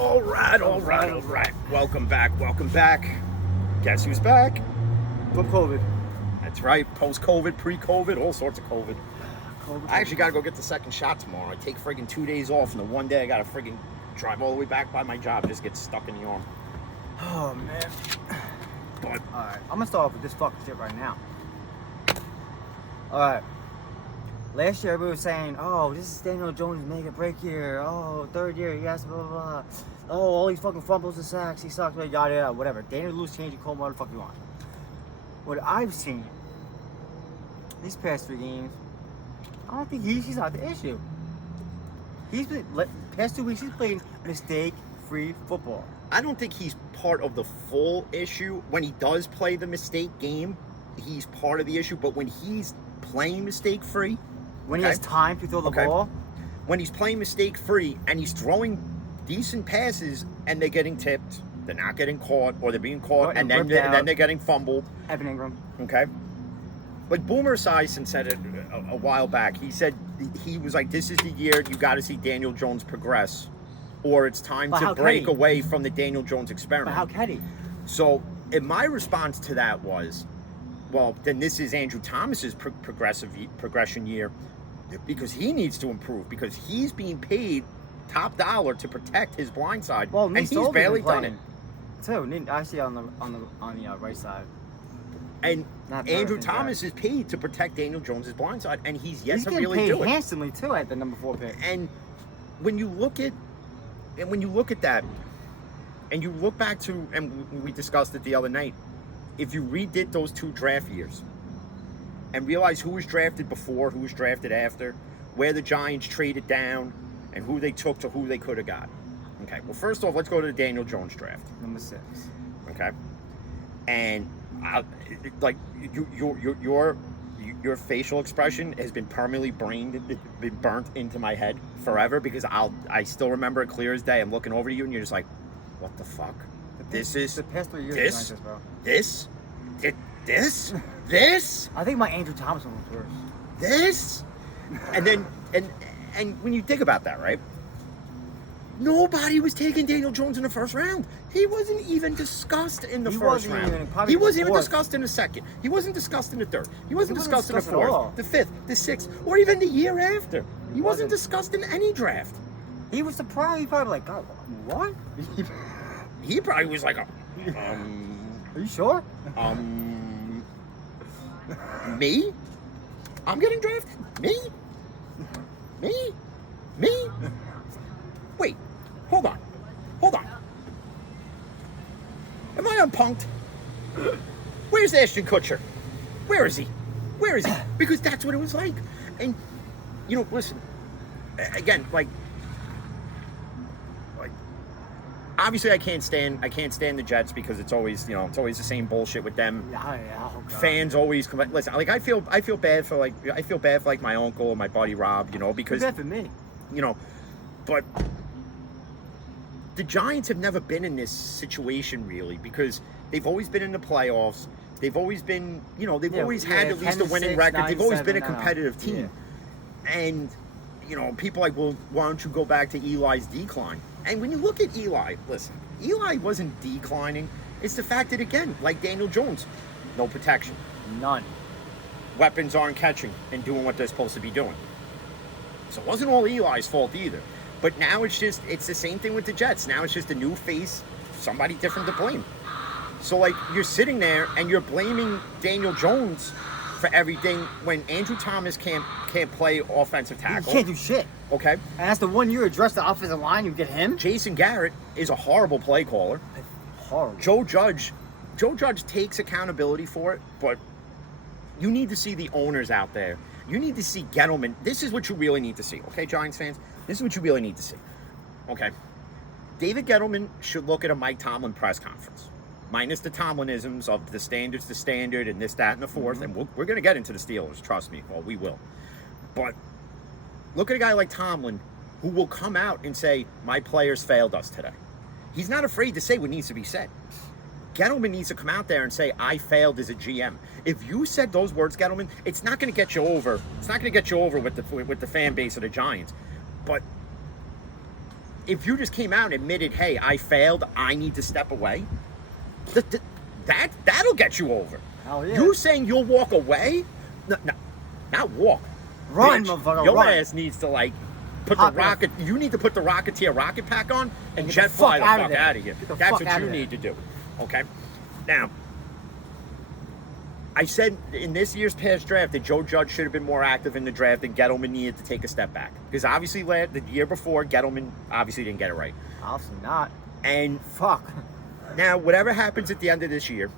All right. Welcome back. Guess who's back? From COVID. That's right. Post-COVID, pre-COVID, all sorts of COVID. I actually got to go get the second shot tomorrow. I take friggin' 2 days off, and the one day I got to friggin' drive all the way back by my job, just get stuck in the arm. Oh, man. But Alright, I'm gonna start off with this fucking shit right now. Alright. Last year, everybody was saying, oh, this is Daniel Jones' make or break year. Oh, third year, yes, blah, blah, blah. Oh, all these fucking fumbles and sacks, he sucks, yada, yada, whatever. Daniel Lewis changed your call, motherfucker, you want. What I've seen these past 3 games, I don't think he's not the issue. He's been, past 2 weeks, he's playing mistake-free football. I don't think he's part of the full issue. When he does play the mistake game, he's part of the issue. But when he's playing mistake-free, When he has time to throw the ball, when he's playing mistake-free and he's throwing decent passes and they're getting tipped, they're not getting caught, or they're being caught and then they're getting fumbled. Evan Ingram. Okay? Like Boomer Esiason said it a while back. He said he was like, this is the year you got to see Daniel Jones progress, or it's time to break away from the Daniel Jones experiment. But how can he? So, and my response to that was, well, then this is Andrew Thomas's progression year, because he needs to improve, because he's being paid top dollar to protect his blind side, Well, and he's barely done it. Too, actually on the right side. And Not Andrew Burton, Thomas is paid to protect Daniel Jones' blind side, and he's yet He's to getting really paid do it. handsomely too at the number 4 pick. And when you look at that, and you look back to, and we discussed it the other night, if you redid those 2 draft years and realize who was drafted before, who was drafted after, where the Giants traded down, and who they took to who they could have got. Okay, well, first off, let's go to the Daniel Jones draft. Number 6. Okay, and your facial expression has been permanently burnt into my head forever, because I still remember it clear as day. I'm looking over to you and you're just like, what the fuck? The past 3 years. This. I think my Andrew Thomas one was worse. This. And then and when you think about that, right? Nobody was taking Daniel Jones in the first round. He wasn't even discussed in the first round. He wasn't even discussed in the second. He wasn't discussed in the third. He wasn't discussed in the fourth, the fifth, the sixth, or even the year after. He wasn't discussed in any draft. He was surprised. He probably like, God, what? He probably was like, Are you sure? Me? I'm getting drafted? Me? Wait, hold on. Am I unpunked? Where's Ashton Kutcher? Where is he? Because that's what it was like. And, listen, again, like, obviously I can't stand the Jets, because it's always the same bullshit with them. Fans always come. Listen, like I feel bad for my uncle or my buddy Rob, because bad for me. But the Giants have never been in this situation really, because they've always been in the playoffs. They've always been, always had at least a winning record. They've always been a competitive team. Yeah. And people are like, well, why don't you go back to Eli's decline? And when you look at Eli, listen, Eli wasn't declining. It's the fact that, again, like Daniel Jones, no protection. None. Weapons aren't catching and doing what they're supposed to be doing. So it wasn't all Eli's fault either. But now it's the same thing with the Jets. Now it's just a new face, somebody different to blame. So, like, you're sitting there and you're blaming Daniel Jones for everything when Andrew Thomas can't play offensive tackle. He can't do shit. Okay. And that's the one year address the offensive line, you get him. Jason Garrett is a horrible play caller. Horrible. Joe Judge takes accountability for it, but you need to see the owners out there. You need to see Gettleman. This is what you really need to see, okay, Giants fans? This is what you really need to see, okay? David Gettleman should look at a Mike Tomlin press conference, minus the Tomlinisms of the standard, and this, that, and the fourth, and we're going to get into the Steelers, trust me. Well, we will. But look at a guy like Tomlin, who will come out and say, my players failed us today. He's not afraid to say what needs to be said. Gettleman needs to come out there and say, I failed as a GM. If you said those words, Gettleman, it's not going to get you over. It's not going to get you over with the fan base of the Giants. But if you just came out and admitted, hey, I failed, I need to step away, that'll get you over. Hell yeah. You saying you'll walk away? No, not walk. Run, Bitch, motherfucker, your run. ass needs to like put Hop the in. rocket. You need to put the Rocketeer rocket pack on and get jet the fly fuck the out of fuck there. out of here. Get the That's fuck what out you of need to there. do. Okay. Now, I said in this year's past draft that Joe Judge should have been more active in the draft and Gettleman needed to take a step back. Because obviously the year before, Gettleman obviously didn't get it right. Obviously not. And Fuck. now, whatever happens at the end of this year,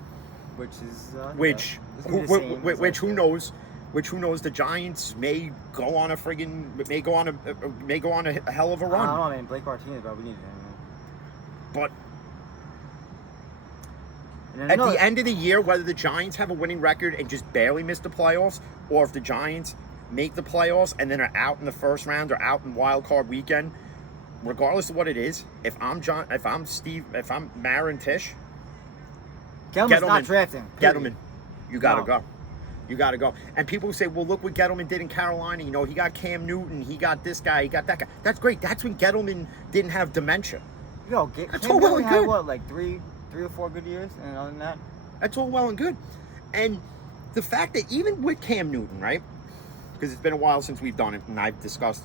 Which is which it's gonna be the same as last who year. knows? Which who knows? The Giants may go on a hell of a I run. don't know, man. Blake Martinez, but we need him. But And then at another- the end of the year, whether the Giants have a winning record and just barely miss the playoffs, or if the Giants make the playoffs and then are out in the first round or out in wild card weekend, regardless of what it is, if I'm Mara and Tish, Gettleman's not Gettleman. drafting. period. Gettleman, you gotta No. go. You gotta go. And people say, well, look what Gettleman did in Carolina. You know, he got Cam Newton, he got this guy, he got that guy. That's great. That's when Gettleman didn't have dementia. Yo, That's Cam all well Newton and had good. what, like three or four good years, and other than that, That's all well and good. And the fact that even with Cam Newton, right? Because it's been a while since we've done it, and I've discussed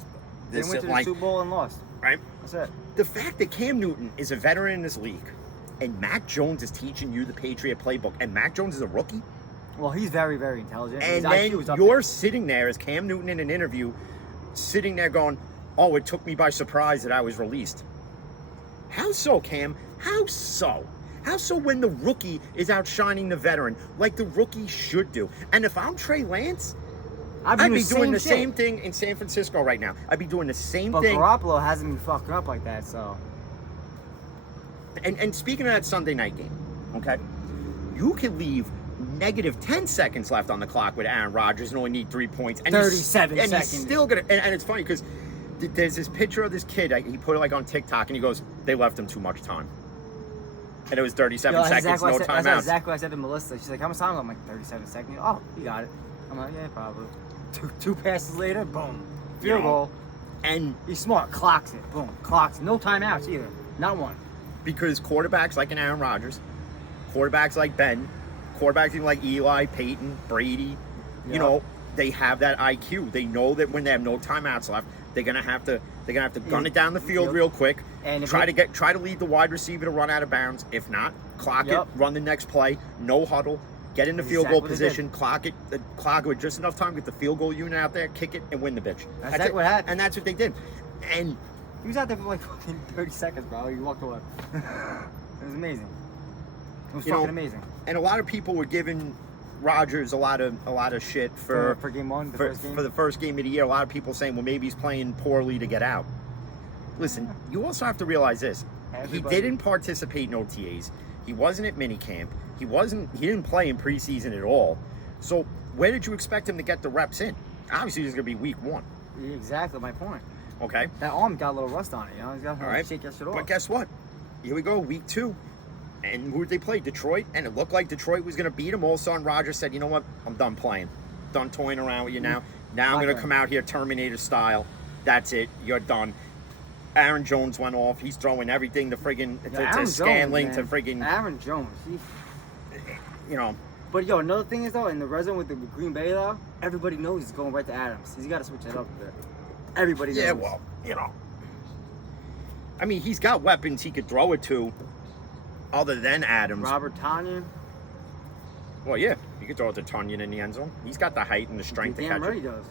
they this went at to the like, Super Bowl and lost. right? That's it. The fact that Cam Newton is a veteran in this league, and Mac Jones is teaching you the Patriot playbook, and Mac Jones is a rookie, Well, he's very, very intelligent. and His then IQ is up you're sitting there as Cam Newton in an interview, sitting there going, "Oh, it took me by surprise that I was released." How so, Cam? How so? How so when the rookie is outshining the veteran like the rookie should do? And if I'm Trey Lance, there. I'd be doing the shit. same thing in San Francisco right now. I'd be doing the same But thing. Garoppolo hasn't been fucking up like that, so. And speaking of that Sunday night game, okay, you can leave negative 10 seconds left on the clock with Aaron Rodgers and only need 3 points. And 37 and seconds. he's still gonna. And it's funny because there's this picture of this kid. He put it like on TikTok, and he goes, "They left him too much time." And it was 37 Yo, that's seconds, exactly no what I said, timeouts. that's exactly what I said to Melissa. She's like, how much time? I'm like, 37 seconds. Oh, you got it. I'm like, yeah, probably. Two passes later, boom. Field goal. And He's smart. Clocks it. Boom. Clocks it. No timeouts either. Not one. because quarterbacks like an Aaron Rodgers, quarterbacks like Ben, quarterbacks even like Eli, Peyton, Brady, you Yeah. know, they have that IQ. They know that when they have no timeouts left, they're gonna have to gun it down the field Yep. real quick. And if try it- to lead the wide receiver to run out of bounds. If not, clock Yep. it, run the next play, no huddle, get in the That's field exactly goal what they did. position, clock it with just enough time, get the field goal unit out there, kick it, and win the bitch. That's exactly what happened. And that's what they did. And He was out there for like fucking 30 seconds, bro. He walked away. It was amazing. It was You fucking know, amazing. and a lot of people were giving Rodgers a lot of shit for game one, the for, first game. for the first game of the year. A lot of people saying, well, maybe he's playing poorly to get out. Listen, you also have to realize this. Everybody- He didn't participate in OTAs. He wasn't at minicamp. He didn't play in preseason at all. So where did you expect him to get the reps in? Obviously, it's going to be week one. Exactly my point. Okay? That arm got a little rust on it, you know? He's got to All right. shake that shit off. But guess what? Here we go, week two. And who did they play? Detroit. And it looked like Detroit was going to beat him. All of a sudden, Rodgers said, you know what? I'm done playing. Done toying around with you now. Now I'm My going to turn. come out here Terminator style. That's it. You're done. Aaron Jones went off. He's throwing everything to friggin' Yo, to Aaron Scanling Jones, to man. friggin', Aaron Jones. you know. But yo, another thing is though, in the red zone with the Green Bay though, everybody knows he's going right to Adams. He's got to switch that up a bit. Everybody knows. Yeah, well, you know. I mean, he's got weapons he could throw it to other than Adams. Robert Tanyan. Well, yeah, he could throw it to Tunyon in the end zone. He's got the height and the strength to Damn catch right it. he does.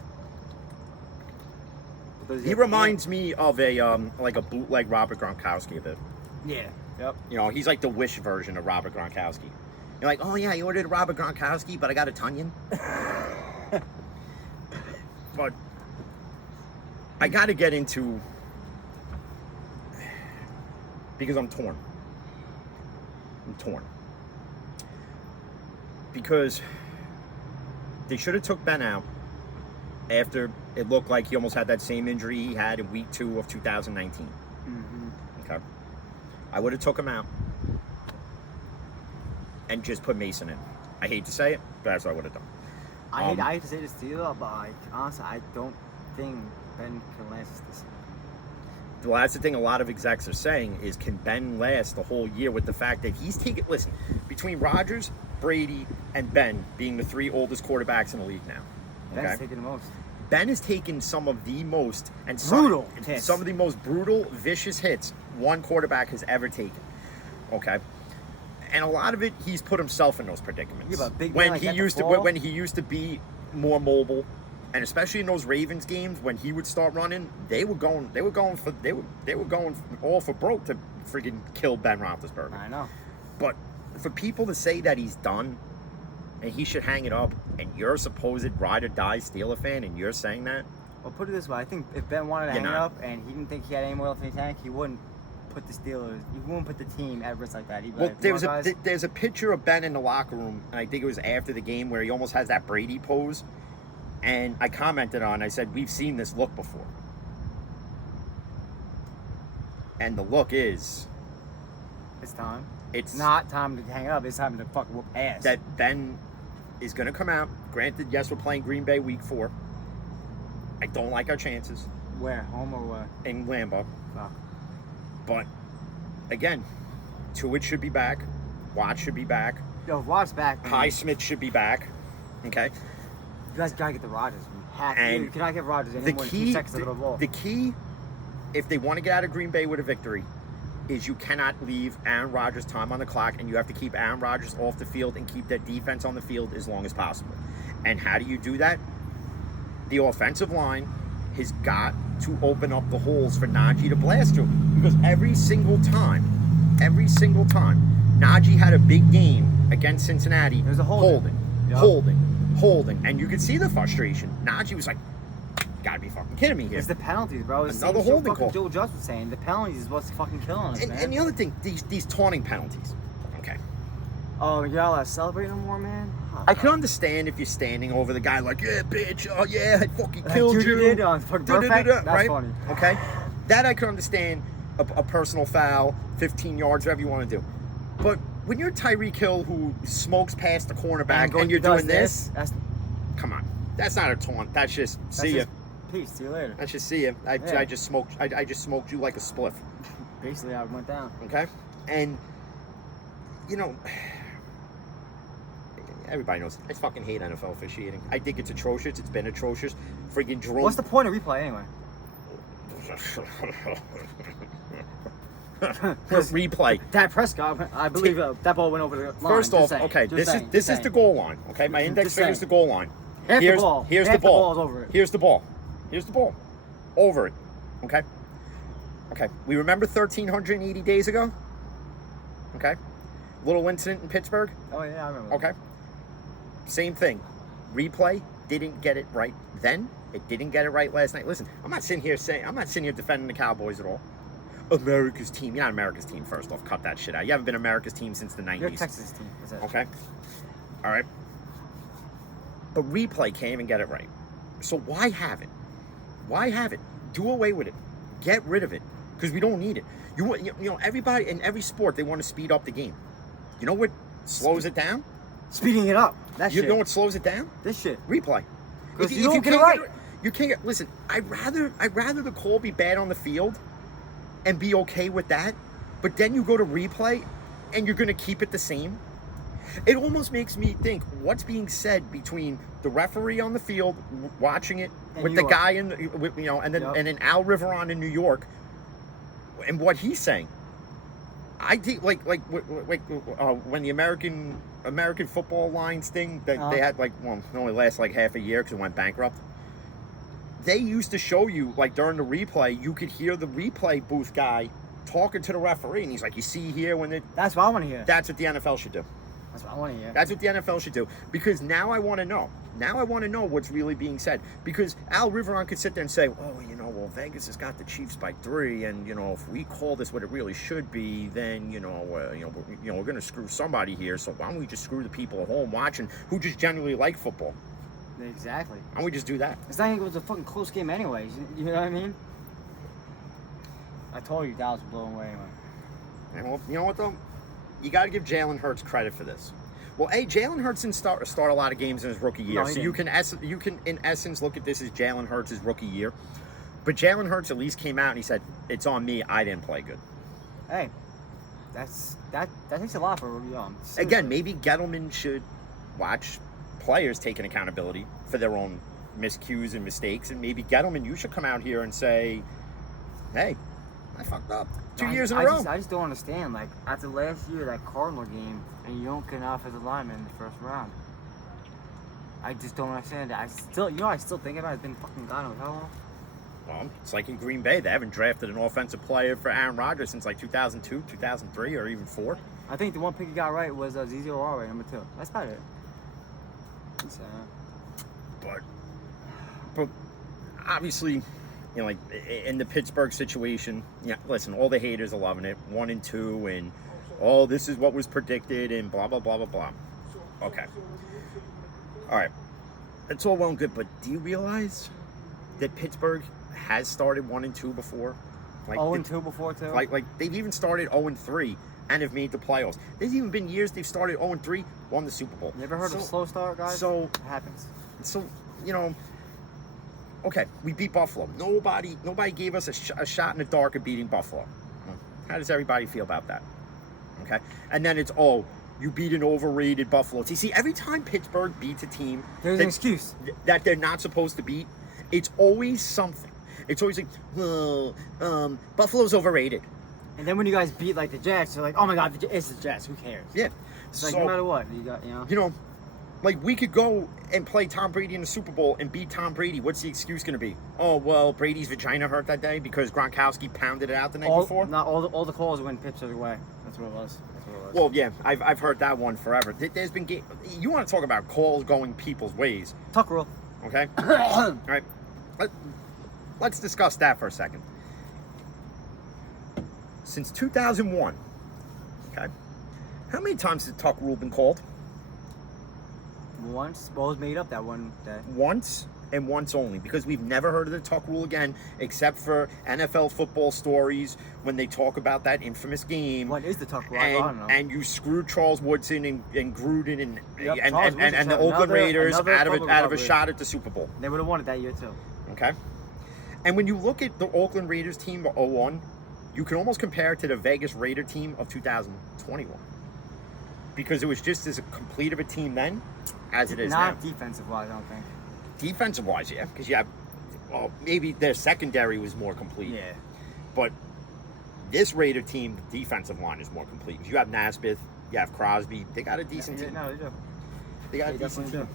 But does He have- reminds me of a like a bootleg Robert Gronkowski a bit. Yeah. Yep. You know, he's like the Wish version of Robert Gronkowski. You're like, oh yeah, you ordered Robert Gronkowski, but I got a Tunyon. But I got to get into, because I'm torn. Because they should have took Ben out after it looked like he almost had that same injury he had in week 2 of 2019. Mm-hmm. Okay. I would have took him out and just put Mason in. I hate to say it, but that's what I would have done. I hate to say this to you though, but like honestly, I don't think Ben can last this. that's the thing a lot of execs are saying is, can Ben last the whole year with the fact that he's taken, listen, between Rodgers, Brady, and Ben being the 3 oldest quarterbacks in the league now. Ben's taking the most. Ben has taken some of the most and brutal hits. Some of the most brutal, vicious hits one quarterback has ever taken. Okay. And a lot of it, he's put himself in those predicaments. Yeah, but big when man he like used to, when he used to be more mobile, and especially in those Ravens games when he would start running, they were going all for broke to freaking kill Ben Roethlisberger. I know. But for people to say that he's done and he should hang it up, and you're a supposed ride or die Steeler fan, and you're saying that, Well, put it this way: I think if Ben wanted to hang it up and he didn't think he had any more left in the tank, he wouldn't put the Steelers. He wouldn't put the team at risk like that. He'd be well, like, there's a picture of Ben in the locker room, and I think it was after the game where he almost has that Brady pose. And I commented on, I said, we've seen this look before. And the look is... It's time. It's not time to hang up. It's time to fucking whoop ass. That Ben is going to come out. Granted, yes, we're playing Green Bay week 4. I don't like our chances. Where? Home or what? In Lambeau. Fuck. But, again, Tuitt should be back. Watt should be back. Yo, if Watt's back... Highsmith should be back. Okay? You guys gotta get the Rodgers. You cannot get Rodgers in the more key, than 2 seconds of the ball. The key, if they want to get out of Green Bay with a victory, is you cannot leave Aaron Rodgers time on the clock, and you have to keep Aaron Rodgers off the field and keep that defense on the field as long as possible. And how do you do that? The offensive line has got to open up the holes for Najee to blast through. Because every single time, Najee had a big game against Cincinnati. There's a holding. Yep. And you could see the frustration. Najee was like, gotta be fucking kidding me here. It's the penalties, bro. It's another holding call. Joe Judge was saying the penalties is what's fucking killing us, man. And the other thing, these taunting penalties. Okay. Oh, you're not allowed to celebrate no more, man? Oh, I can understand if you're standing over the guy like, yeah, bitch, oh yeah, I fucking killed you. Did on fucking perfect. That's right? funny. Okay. That I can understand, a personal foul, 15 yards, whatever you want to do. But when you're Tyreek Hill who smokes past the cornerback and you're doing this, come on. That's not a taunt. That's just see ya. Peace. See you later. That's just see ya. I just smoked. I just smoked you like a spliff. Basically, how it went down. Okay, and you know, everybody knows I fucking hate NFL officiating. I think it's atrocious. It's been atrocious. Freaking Jerome. What's the point of replay anyway? Replay. Dak Prescott, I believe that ball went over the line. First off, okay, this is the goal line. Okay, my index finger is the goal line. Here's the ball. Here's the ball. Over it. Here's the ball. Here's the ball. Over it. Okay. Okay. We remember 1,380 days ago. Okay. Little incident in Pittsburgh. Oh yeah, I remember. Okay. Same thing. Replay didn't get it right then. It didn't get it right last night. Listen, I'm not sitting here defending the Cowboys at all. America's team. You're not America's team, first off. Cut that shit out. You haven't been America's team since the 90s. You're Texas team. Okay? All right. But replay can't even get it right. So why have it? Why have it? Do away with it. Get rid of it. Because we don't need it. You know, everybody in every sport, they want to speed up the game. You know what slows it down? Speeding it up. That shit. You know what slows it down? This shit. Replay. If you don't get it right. You can't get... Listen, I'd rather the call be bad on the field and be okay with that, but then you go to replay and you're going to keep it the same. It almost makes me think what's being said between the referee on the field watching it and with the guy and then Al Riveron in New York and what he's saying. I think like when the American Football Lines thing that they had it only lasts like half a year because it went bankrupt. They used to show you, like, during the replay, you could hear the replay booth guy talking to the referee, and he's like, you see here when it... That's what I want to hear. That's what the NFL should do. That's what I want to hear. That's what the NFL should do. Because now I want to know. Now I want to know what's really being said. Because Al Riveron could sit there and say, Vegas has got the Chiefs by 3, and, if we call this what it really should be, then, we're going to screw somebody here, so why don't we just screw the people at home watching who just genuinely like football? Exactly. Why don't we just do that? It's not even it was a fucking close game anyways. You know what I mean? I told you Dallas was blowing away anyway. And well, you know what though? You got to give Jalen Hurts credit for this. Well, Jalen Hurts didn't start a lot of games in his rookie year, so you can in essence look at this as Jalen Hurts' rookie year. But Jalen Hurts at least came out and he said, "It's on me. I didn't play good." Hey, that takes a lot for Again, maybe Gettleman should watch players taking accountability for their own miscues and mistakes, and maybe Gettleman, you should come out here and say, "Hey, I fucked up 2 years in a row." I just don't understand. Like after last year, that Cardinal game, and you don't get an offensive lineman in the first round. I just don't understand that. I still think about it. It's been fucking God knows how long. Well, it's like in Green Bay. They haven't drafted an offensive player for Aaron Rodgers since like 2002, 2003, or even 4. I think the one pick he got right was ZZ O'Reilly, number 2. That's about it. But obviously, you know, like in the Pittsburgh situation, yeah, listen, all the haters are loving it. 1 and 2, and this is what was predicted, and blah, blah, blah, blah, blah. Okay. All right. It's all well and good, but do you realize that Pittsburgh has started 1 and 2 before? Like 0 and 2 before, too? Like they've even started 0 and 3 and have made the playoffs. There's even been years they've started 0 and 3, won the Super Bowl. You ever heard of slow start, guys? So it happens. So, you know, okay, we beat Buffalo. Nobody gave us a shot in the dark of beating Buffalo. How does everybody feel about that? Okay, and then it's you beat an overrated Buffalo team. See, every time Pittsburgh beats a team, there's an excuse that they're not supposed to beat. It's always something. It's always like, well, Buffalo's overrated. And then when you guys beat like the Jets, you're like, oh my God, it's the Jets. Who cares? Yeah. It's like no matter what, you know, like we could go and play Tom Brady in the Super Bowl and beat Tom Brady. What's the excuse going to be? Oh well, Brady's vagina hurt that day because Gronkowski pounded it out the night before. Not all the calls went Pittsburgh away. That's what it was. Well, yeah, I've heard that one forever. There's been you want to talk about calls going people's ways? Tuck rule. Okay. All right. Let's discuss that for a second. Since 2001, okay, how many times has the Tuck rule been called? Once. Well, it was made up that one day. Once and once only, because we've never heard of the Tuck rule again, except for NFL football stories when they talk about that infamous game. What is the Tuck rule? And, I don't know. And you screwed Charles Woodson and Gruden and Yep, the Oakland Raiders out of a shot shot at the Super Bowl. They would have won it that year too. Okay. And when you look at the Oakland Raiders team of 01, you can almost compare it to the Vegas Raider team of 2021. Because it was just as complete of a team then as it is now. Not defensive-wise, I don't think. Defensive-wise, yeah. Because you have, maybe their secondary was more complete. Yeah. But this Raider team, the defensive line is more complete. You have Naismith, you have Crosby. They got a decent team. No, they do. They got a decent team.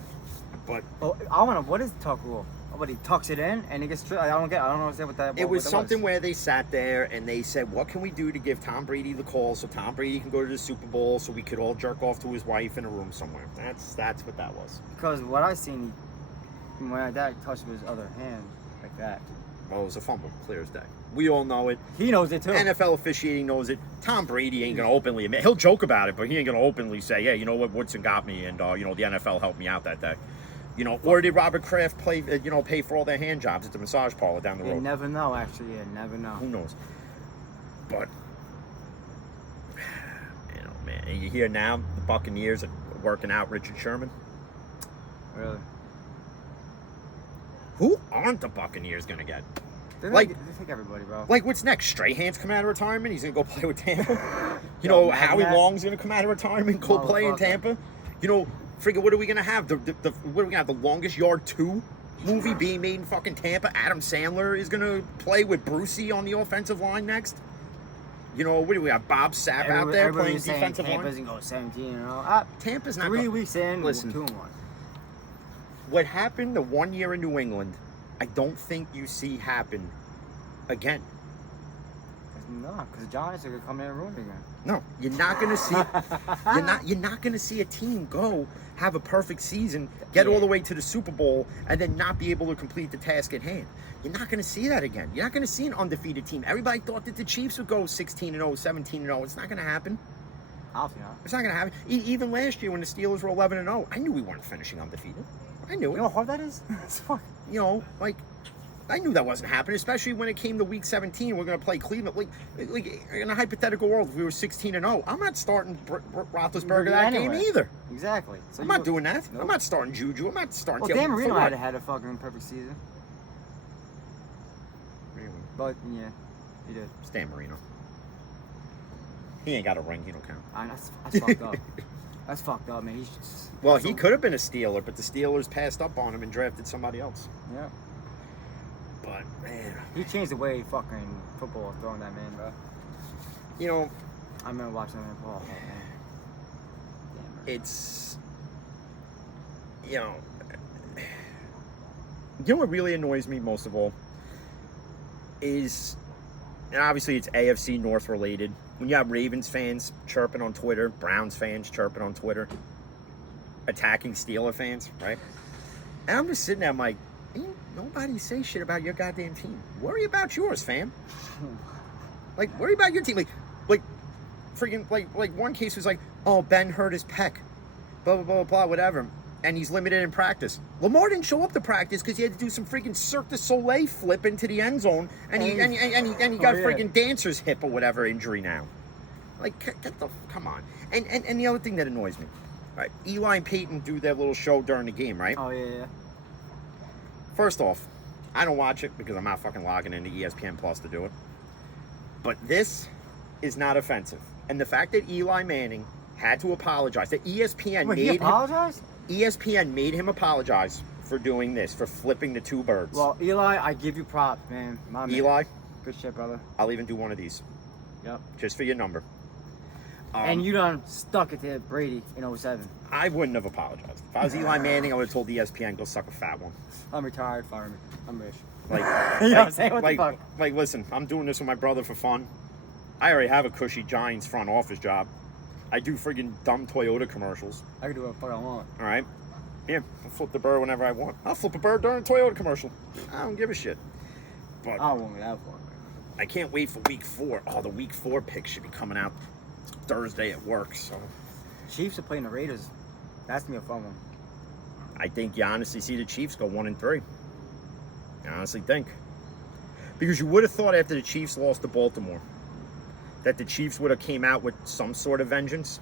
But I want to. What is the Tuck rule? But he tucks it in and it gets. I don't understand what that. It was something where they sat there and they said, "What can we do to give Tom Brady the call so Tom Brady can go to the Super Bowl so we could all jerk off to his wife in a room somewhere?" That's what that was. Because what I seen, when my dad touched his other hand like that. Well, it was a fumble, clear as day. We all know it. He knows it too. NFL officiating knows it. Tom Brady ain't gonna openly admit. He'll joke about it, but he ain't gonna openly say, "Yeah, you know what? Woodson got me, and the NFL helped me out that day." You know, or did Robert Kraft pay for all their hand jobs at the massage parlor down the road? You never know, actually. You never know. Who knows? But, man, and you hear now the Buccaneers are working out Richard Sherman. Really? Who aren't the Buccaneers going to get? They take everybody, bro. Like, what's next? Strahan's coming out of retirement? He's going to go play with Tampa? Howie Long's going to come out of retirement and go play in Tampa? What are we gonna have? What are we gonna have? The Longest Yard 2 movie being made in fucking Tampa. Adam Sandler is gonna play with Brucey on the offensive line next. What do we have? Bob Sapp out there playing defensive line. Tampa's gonna go 17-0. Tampa's not 3 weeks in. Listen, 2-1. What happened the 1 year in New England, I don't think you see happen again. No, because the Giants are gonna come in and ruin it again. No, you're not gonna see. You're not gonna see a team go have a perfect season, get all the way to the Super Bowl, and then not be able to complete the task at hand. You're not gonna see that again. You're not gonna see an undefeated team. Everybody thought that the Chiefs would go 16-0, 17-0. It's not gonna happen. Obviously not. It's not gonna happen. Even last year when the Steelers were 11-0, I knew we weren't finishing undefeated. I knew it. You know how hard that is? It's fuck. I knew that wasn't happening, especially when it came to Week 17. We're going to play Cleveland. Like in a hypothetical world, if we were 16-0, I'm not starting Roethlisberger that game either. Exactly. So I'm not doing that. Nope. I'm not starting Juju. I'm not starting. Dan Marino had a fucking perfect season. But yeah, he did. Stan Marino. He ain't got a ring. He don't count. That's fucked up. That's fucked up, man. Well, he could have been a Steeler, but the Steelers passed up on him and drafted somebody else. Yeah. But man, He changed the way fucking football was throwing that man, bro. you know, I remember watching that man play. Oh, man. Damn, bro. it's you know, what really annoys me most of all is, and obviously it's AFC North related. When you have Ravens fans chirping on Twitter, Browns fans chirping on Twitter, attacking Steeler fans, right? And I'm just sitting there, I'm like, ain't nobody say shit about your goddamn team. Worry about yours, fam. Like, worry about your team. Like, freaking, like one case was like, oh, Ben hurt his pec, blah, blah, blah, blah, whatever. And he's limited in practice. Lamar didn't show up to practice because he had to do some freaking Cirque du Soleil flip into the end zone, and he got freaking dancer's hip or whatever injury now. Like, come on. And the other thing that annoys me, right? Eli and Peyton do their little show during the game, right? Oh, yeah. First off, I don't watch it because I'm not fucking logging into ESPN Plus to do it. But this is not offensive, and the fact that Eli Manning had to apologize, that ESPN He apologized? ESPN made him apologize for doing this, for flipping the two birds. Well, Eli, I give you props, man. My man. Eli, Good shit, brother. I'll even do one of these. Yep. Just for your number. And you done stuck it to Brady in 07. I wouldn't have apologized. If I was Eli Manning, I would have told ESPN, go suck a fat one. I'm retired, fire me. I'm rich. Like, You know what I'm saying? What the fuck? like, listen, I'm doing this with my brother for fun. I already have a cushy Giants front office job. I do friggin' dumb Toyota commercials. I can do what the fuck I want. All right? Yeah, I'll flip the bird whenever I want. I'll flip a bird during a Toyota commercial. I don't give a shit. But I don't want me that far. I can't wait for week 4. Oh, the week 4 pick should be coming out Thursday at work, so Chiefs are playing the Raiders. That's gonna be a fun one. I think you honestly see the Chiefs go 1-3. I honestly think. Because you would have thought after the Chiefs lost to Baltimore that the Chiefs would have came out with some sort of vengeance.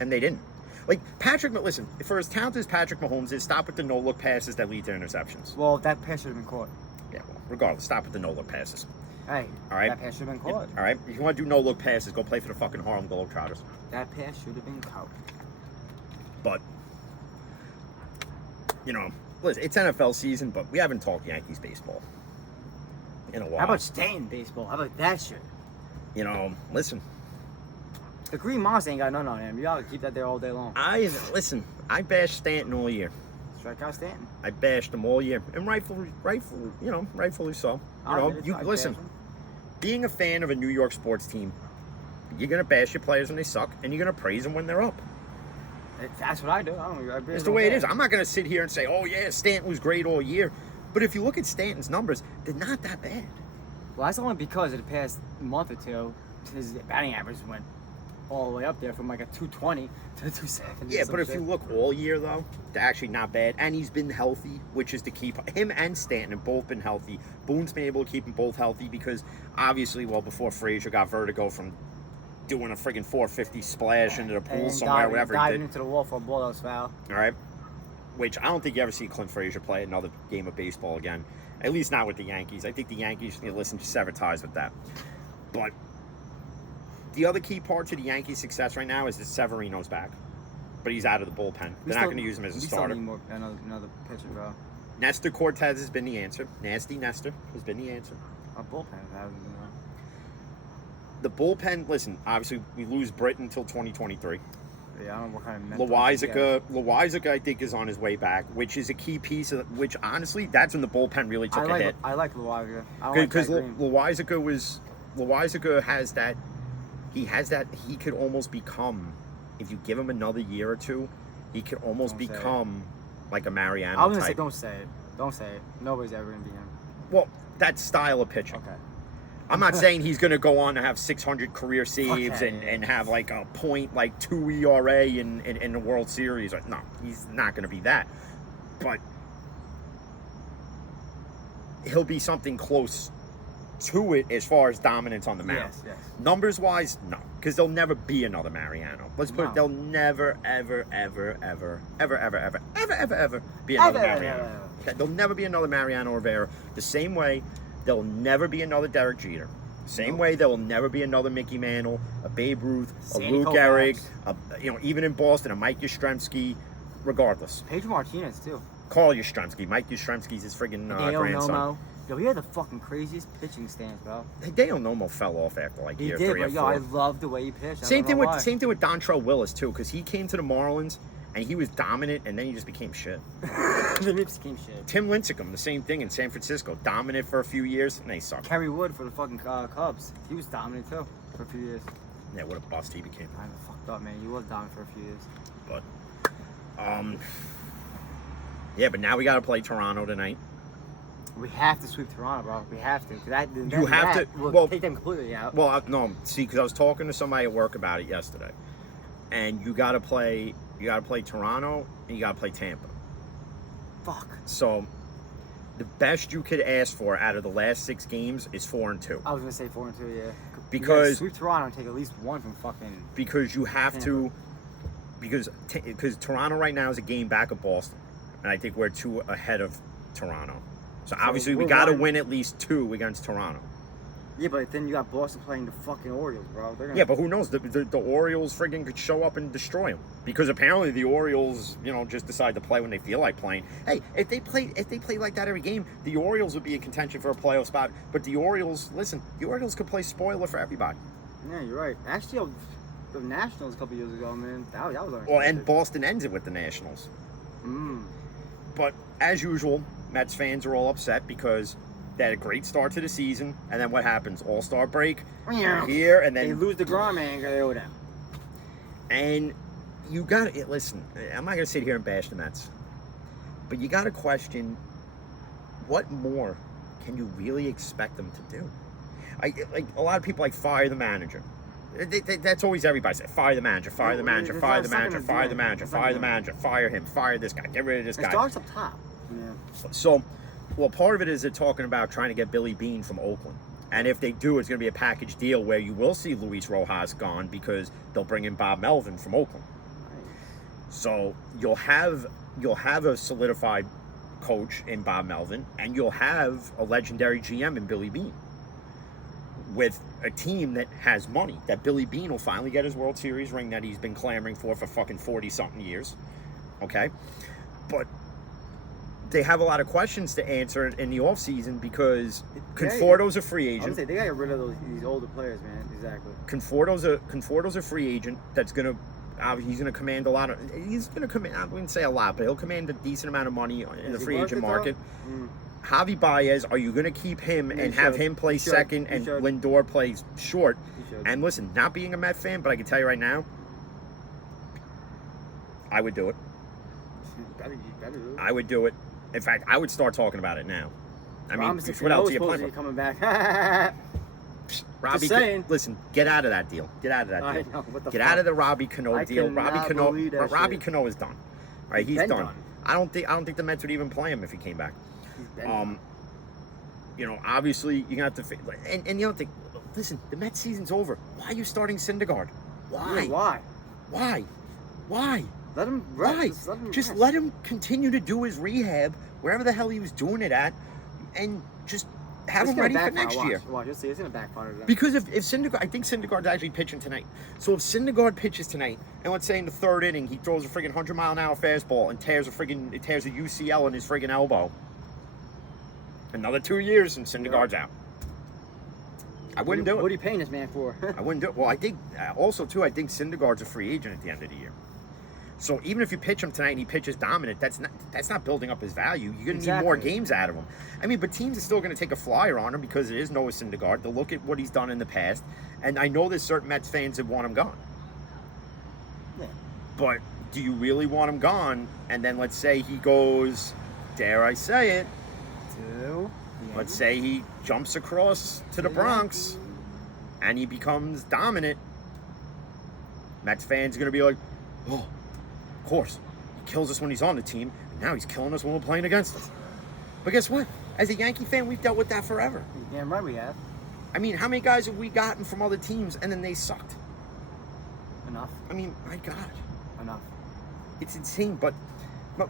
And they didn't. Like, listen, for as talented as Patrick Mahomes is, stop with the no-look passes that lead to interceptions. Well, that pass should have been caught. Yeah, well, regardless, stop with the no-look passes. Hey, All right. that pass should have been caught. All right? If you want to do no-look passes, go play for the fucking Harlem Globetrotters. That pass should have been caught. But, listen, it's NFL season, but we haven't talked Yankees baseball in a while. How about Stanton baseball? How about that shit? Listen, The Green Monster ain't got none on him. You gotta keep that there all day long. I bashed Stanton all year. Strike out Stanton. I bashed him all year, and rightfully so. Listen, being a fan of a New York sports team, you're gonna bash your players when they suck, and you're gonna praise them when they're up. That's what I do. I really It's the way it is. I'm not gonna sit here and say, "Oh yeah, Stanton was great all year," but if you look at Stanton's numbers, they're not that bad. Well, that's only because of the past month or two, his batting average went all the way up there from like a 220 to 270. Yeah, but if you look all year though, they're actually not bad, and he's been healthy, which is the key. Him and Stanton have both been healthy. Boone's been able to keep them both healthy because obviously, before Frazier got vertigo from doing a friggin' 450 splash into the pool somewhere, whatever he diving did. into the wall for a ball that was foul. All right, which I don't think you ever see Clint Frazier play another game of baseball again. At least not with the Yankees. I think the Yankees need to listen to sever ties with that. But the other key part to the Yankees' success right now is that Severino's back, but he's out of the bullpen. They're not going to use him as a starter. We still need another pitcher, bro. Nestor Cortez has been the answer. Nasty Nestor has been the answer. Our bullpen hasn't been on. The bullpen, listen, obviously we lose Britton until 2023. Yeah, I don't know what kind of mental. Loizaga, I think, is on his way back, which is a key piece of which, honestly, that's when the bullpen really took a hit. I like Loizaga. Because Loizaga has that. He has that. He could almost become, if you give him another year or two, he could almost become like a Mariano I was gonna type. say, don't say it. Don't say it. Nobody's ever gonna be him. Well, that style of pitching. Okay. I'm not saying he's going to go on to have 600 career saves Okay. and have like a .2 ERA in the World Series. No, he's not going to be that. But he'll be something close to it as far as dominance on the mound. Yes. Numbers wise, no, because there'll never be another Mariano. Let's put it, No. there'll never, ever be another Mariano. Okay, there'll never be another Mariano Rivera. The same way There'll never be another Derek Jeter. Same Nope. way there will never be another Mickey Mantle, a Babe Ruth, a Sandy Lou Koufax. Gehrig, even in Boston, a Mike Yastrzemski, regardless. Pedro Martinez too. Carl Yastrzemski. Mike Yastrzemski's his friggin' Dale grandson. Nomo. Yo, he had the fucking craziest pitching stance, bro. Dale Nomo fell off after like He year did, 3 or but yo, 4. I love the way he pitched. I Same don't thing know with why. Dontrell Willis too, because he came to the Marlins and he was dominant, and then he just became shit. The Knicks came shit. Tim Lincecum, the same thing in San Francisco, dominant for a few years, and they sucked. Kerry Wood for the fucking Cubs. He was dominant too for a few years. Yeah, what a bust he became. I fucked up, man. He was dominant for a few years. But, yeah, but now we got to play Toronto tonight. We have to sweep Toronto, bro. We have to. You have to- We'll well- take them completely out. Well, no, see, because I was talking to somebody at work about it yesterday, and you got to play Toronto, and you got to play Tampa. Fuck. So, the best you could ask for out of the last 6 games is 4-2. I was gonna say 4-2, yeah. We gotta Because sweep Toronto and take at least one from fucking. because you have to, Tampa. because Toronto right now is a game back of Boston, and I think we're 2 ahead of Toronto. So obviously we we're got to one- win at least 2 against Toronto. Yeah, but then you got Boston playing the fucking Orioles, bro. They're gonna. Yeah, but who knows? The Orioles friggin' could show up and destroy them, because apparently the Orioles, just decide to play when they feel like playing. Hey, if they play like that every game, the Orioles would be in contention for a playoff spot. But the Orioles could play spoiler for everybody. Yeah, you're right. Actually, the Nationals a couple years ago, man. That was Well, and unexpected. Boston ends it with the Nationals. But as usual, Mets fans are all upset because they had a great start to the season, and then what happens? All-Star break here, and They then lose the Grom and they go down. and you got to listen. I'm not gonna sit here and bash the Mets, but you got to question what more can you really expect them to do? Like a lot of people fire the manager. That's always everybody say fire the manager, fire the manager, fire the manager, fire the manager, fire the manager, fire him, fire this guy, get rid of this It guy. starts up top. Yeah. So, well, part of it is they're talking about trying to get Billy Beane from Oakland. And if they do, it's going to be a package deal where you will see Luis Rojas gone because they'll bring in Bob Melvin from Oakland. So you'll have a solidified coach in Bob Melvin, and you'll have a legendary GM in Billy Beane with a team that has money, that Billy Beane will finally get his World Series ring that he's been clamoring for fucking 40-something years. Okay? But they have a lot of questions to answer in the offseason because Conforto's a free I would agent. say they got to get rid of these older players, man. Exactly. Conforto's a free agent that's going to he's going to command a lot of. He's going to command. I wouldn't say a lot, but he'll command a decent amount of money in the Is he free worth agent it, though? market. Javi Baez, are you going to keep him You and have should. him play You should. second You and should. Lindor plays short? You should. And listen, not being a Met fan, but I can tell you right now, I would do it. You better do it. I would do it. In fact, I would start talking about it now. I mean, Robinson what else Cano's are you supposed playing to for? be coming back. Robbie, saying. listen, get out of that deal. Get out of that I deal. know, what the Get fuck? out of the Robbie Cano I deal. cannot believe that Robbie shit. Cano is done. All right, he's been done. done. I don't think the Mets would even play him if he came back. He's been Obviously you're gonna have to. And the other thing, listen, the Mets season's over. Why are you starting Syndergaard? Why? Yeah, why? Why? Why? Let him Why? rest. Just rest. let him continue to do his rehab wherever the hell he was doing it at, and just have It's him gonna ready for backfire, next watch. year. Watch, you'll see. It's gonna backfire to them. Because if Syndergaard, I think Syndergaard's actually pitching tonight. So if Syndergaard pitches tonight, and let's say in the 3rd inning he throws a friggin' 100-mile-an-hour fastball and tears a UCL in his friggin' elbow, another 2 years and Syndergaard's out. I wouldn't do What are it. you paying this man for? I wouldn't do it. Well, I think also too. I think Syndergaard's a free agent at the end of the year. So even if you pitch him tonight and he pitches dominant, that's not building up his value. You're going to need more Exactly. games out of him. I mean, but teams are still going to take a flyer on him because it is Noah Syndergaard. They'll look at what he's done in the past, and I know there's certain Mets fans that want him gone. Yeah. But do you really want him gone? And then let's say he goes, dare I say it, let's say he jumps across to the Bronx and he becomes dominant. Mets fans are going to be like, oh, of course. He kills us when he's on the team, and now he's killing us when we're playing against us. But guess what? As a Yankee fan, we've dealt with that forever. Damn right we have. I mean, how many guys have we gotten from other teams and then they sucked? Enough. I mean, my God. Enough. It's insane. But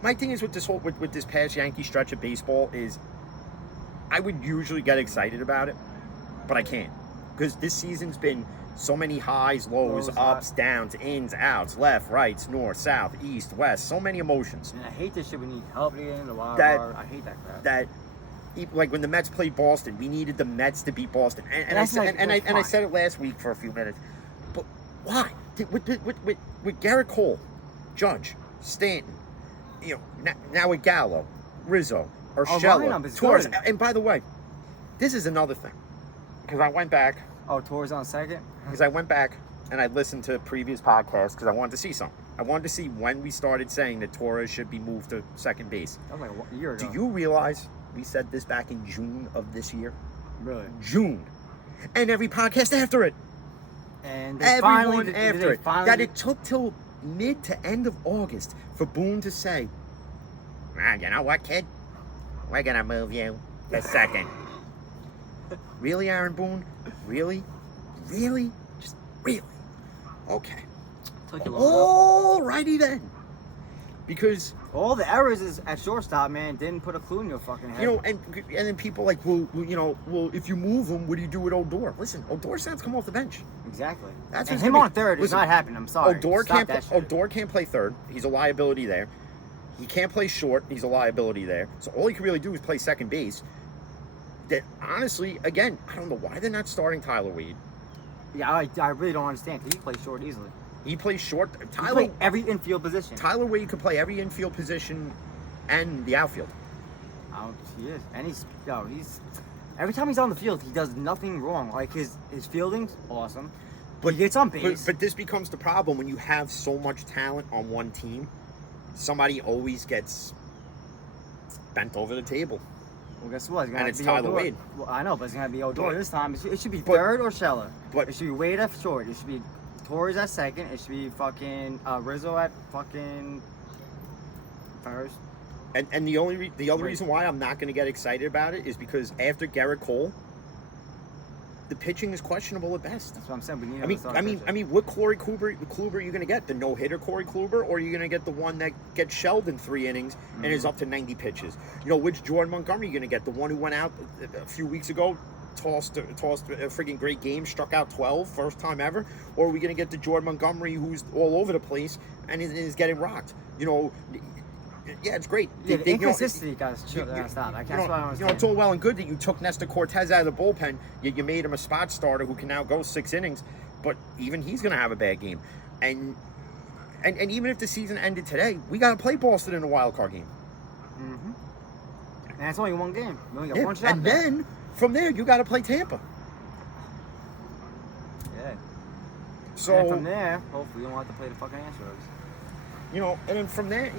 my thing is with this whole with this past Yankee stretch of baseball is I would usually get excited about it, but I can't. Because this season's been so many highs, lows, ups, downs, ins, outs, left, rights, north, south, east, west. So many emotions. And I hate this shit when you help you in the wild card. I hate that crap. Like when the Mets played Boston, we needed the Mets to beat Boston. And I said it last week for a few minutes. But why? With Garrett Cole, Judge, Stanton, now with Gallo, Rizzo, Urshela, Torres. And by the way, this is another thing. Because I went back. Oh, Torres on second? Because I went back and I listened to previous podcasts because I wanted to see something. I wanted to see when we started saying that Torres should be moved to second base. That was like a year ago. Do you realize we said this back in June of this year? Really? June. And every podcast after it. And everyone after it. That it took till mid to end of August for Boone to say, you know what, kid? We're going to move you to second. Really, Aaron Boone? Really? Really? Just really? Okay. Alrighty then. Because all the errors is at shortstop, man. Didn't put a clue in your fucking head. And then people like, well, if you move him, what do you do with Odor? Listen, Odor sounds come off the bench. Exactly. That's and him on third is not happening. I'm sorry. Odor can't play third. He's a liability there. He can't play short. He's a liability there. So all he can really do is play second base. That honestly, again, I don't know why they're not starting Tyler Wade. Yeah, I really don't understand. He plays short easily. He plays short. He plays every infield position. Tyler Wade could play every infield position and the outfield. He is, and he's every time he's on the field, he does nothing wrong. Like his fielding's awesome. But he gets on base. But this becomes the problem when you have so much talent on one team. Somebody always gets bent over the table. Well, guess what? It's Tyler Wade. Well, I know, but it's gonna be Odor this time. It should be third or Scheller. But it should be Wade at short. It should be Torres at second. It should be fucking Rizzo at fucking first. And the other reason why I'm not going to get excited about it is because after Garrett Cole, the pitching is questionable at best. That's what I'm saying. We need I mean, what Corey Kluber are you going to get? The no-hitter Corey Kluber, or are you going to get the one that gets shelled in 3 innings and is up to 90 pitches? Which Jordan Montgomery are you going to get? The one who went out a few weeks ago, tossed a freaking great game, struck out 12, first time ever? Or are we going to get the Jordan Montgomery who's all over the place and is getting rocked? Yeah, it's great. Yeah, the inconsistency got to stop. That's what I understand. It's all well and good that you took Nestor Cortez out of the bullpen. You made him a spot starter who can now go 6 innings, but even he's going to have a bad game. And even if the season ended today, we got to play Boston in a wild card game. Mm-hmm. And it's only one game. You only got one shot. And then from there, you got to play Tampa. Yeah. So and from there, hopefully, you don't have to play the fucking Astros. And then from there,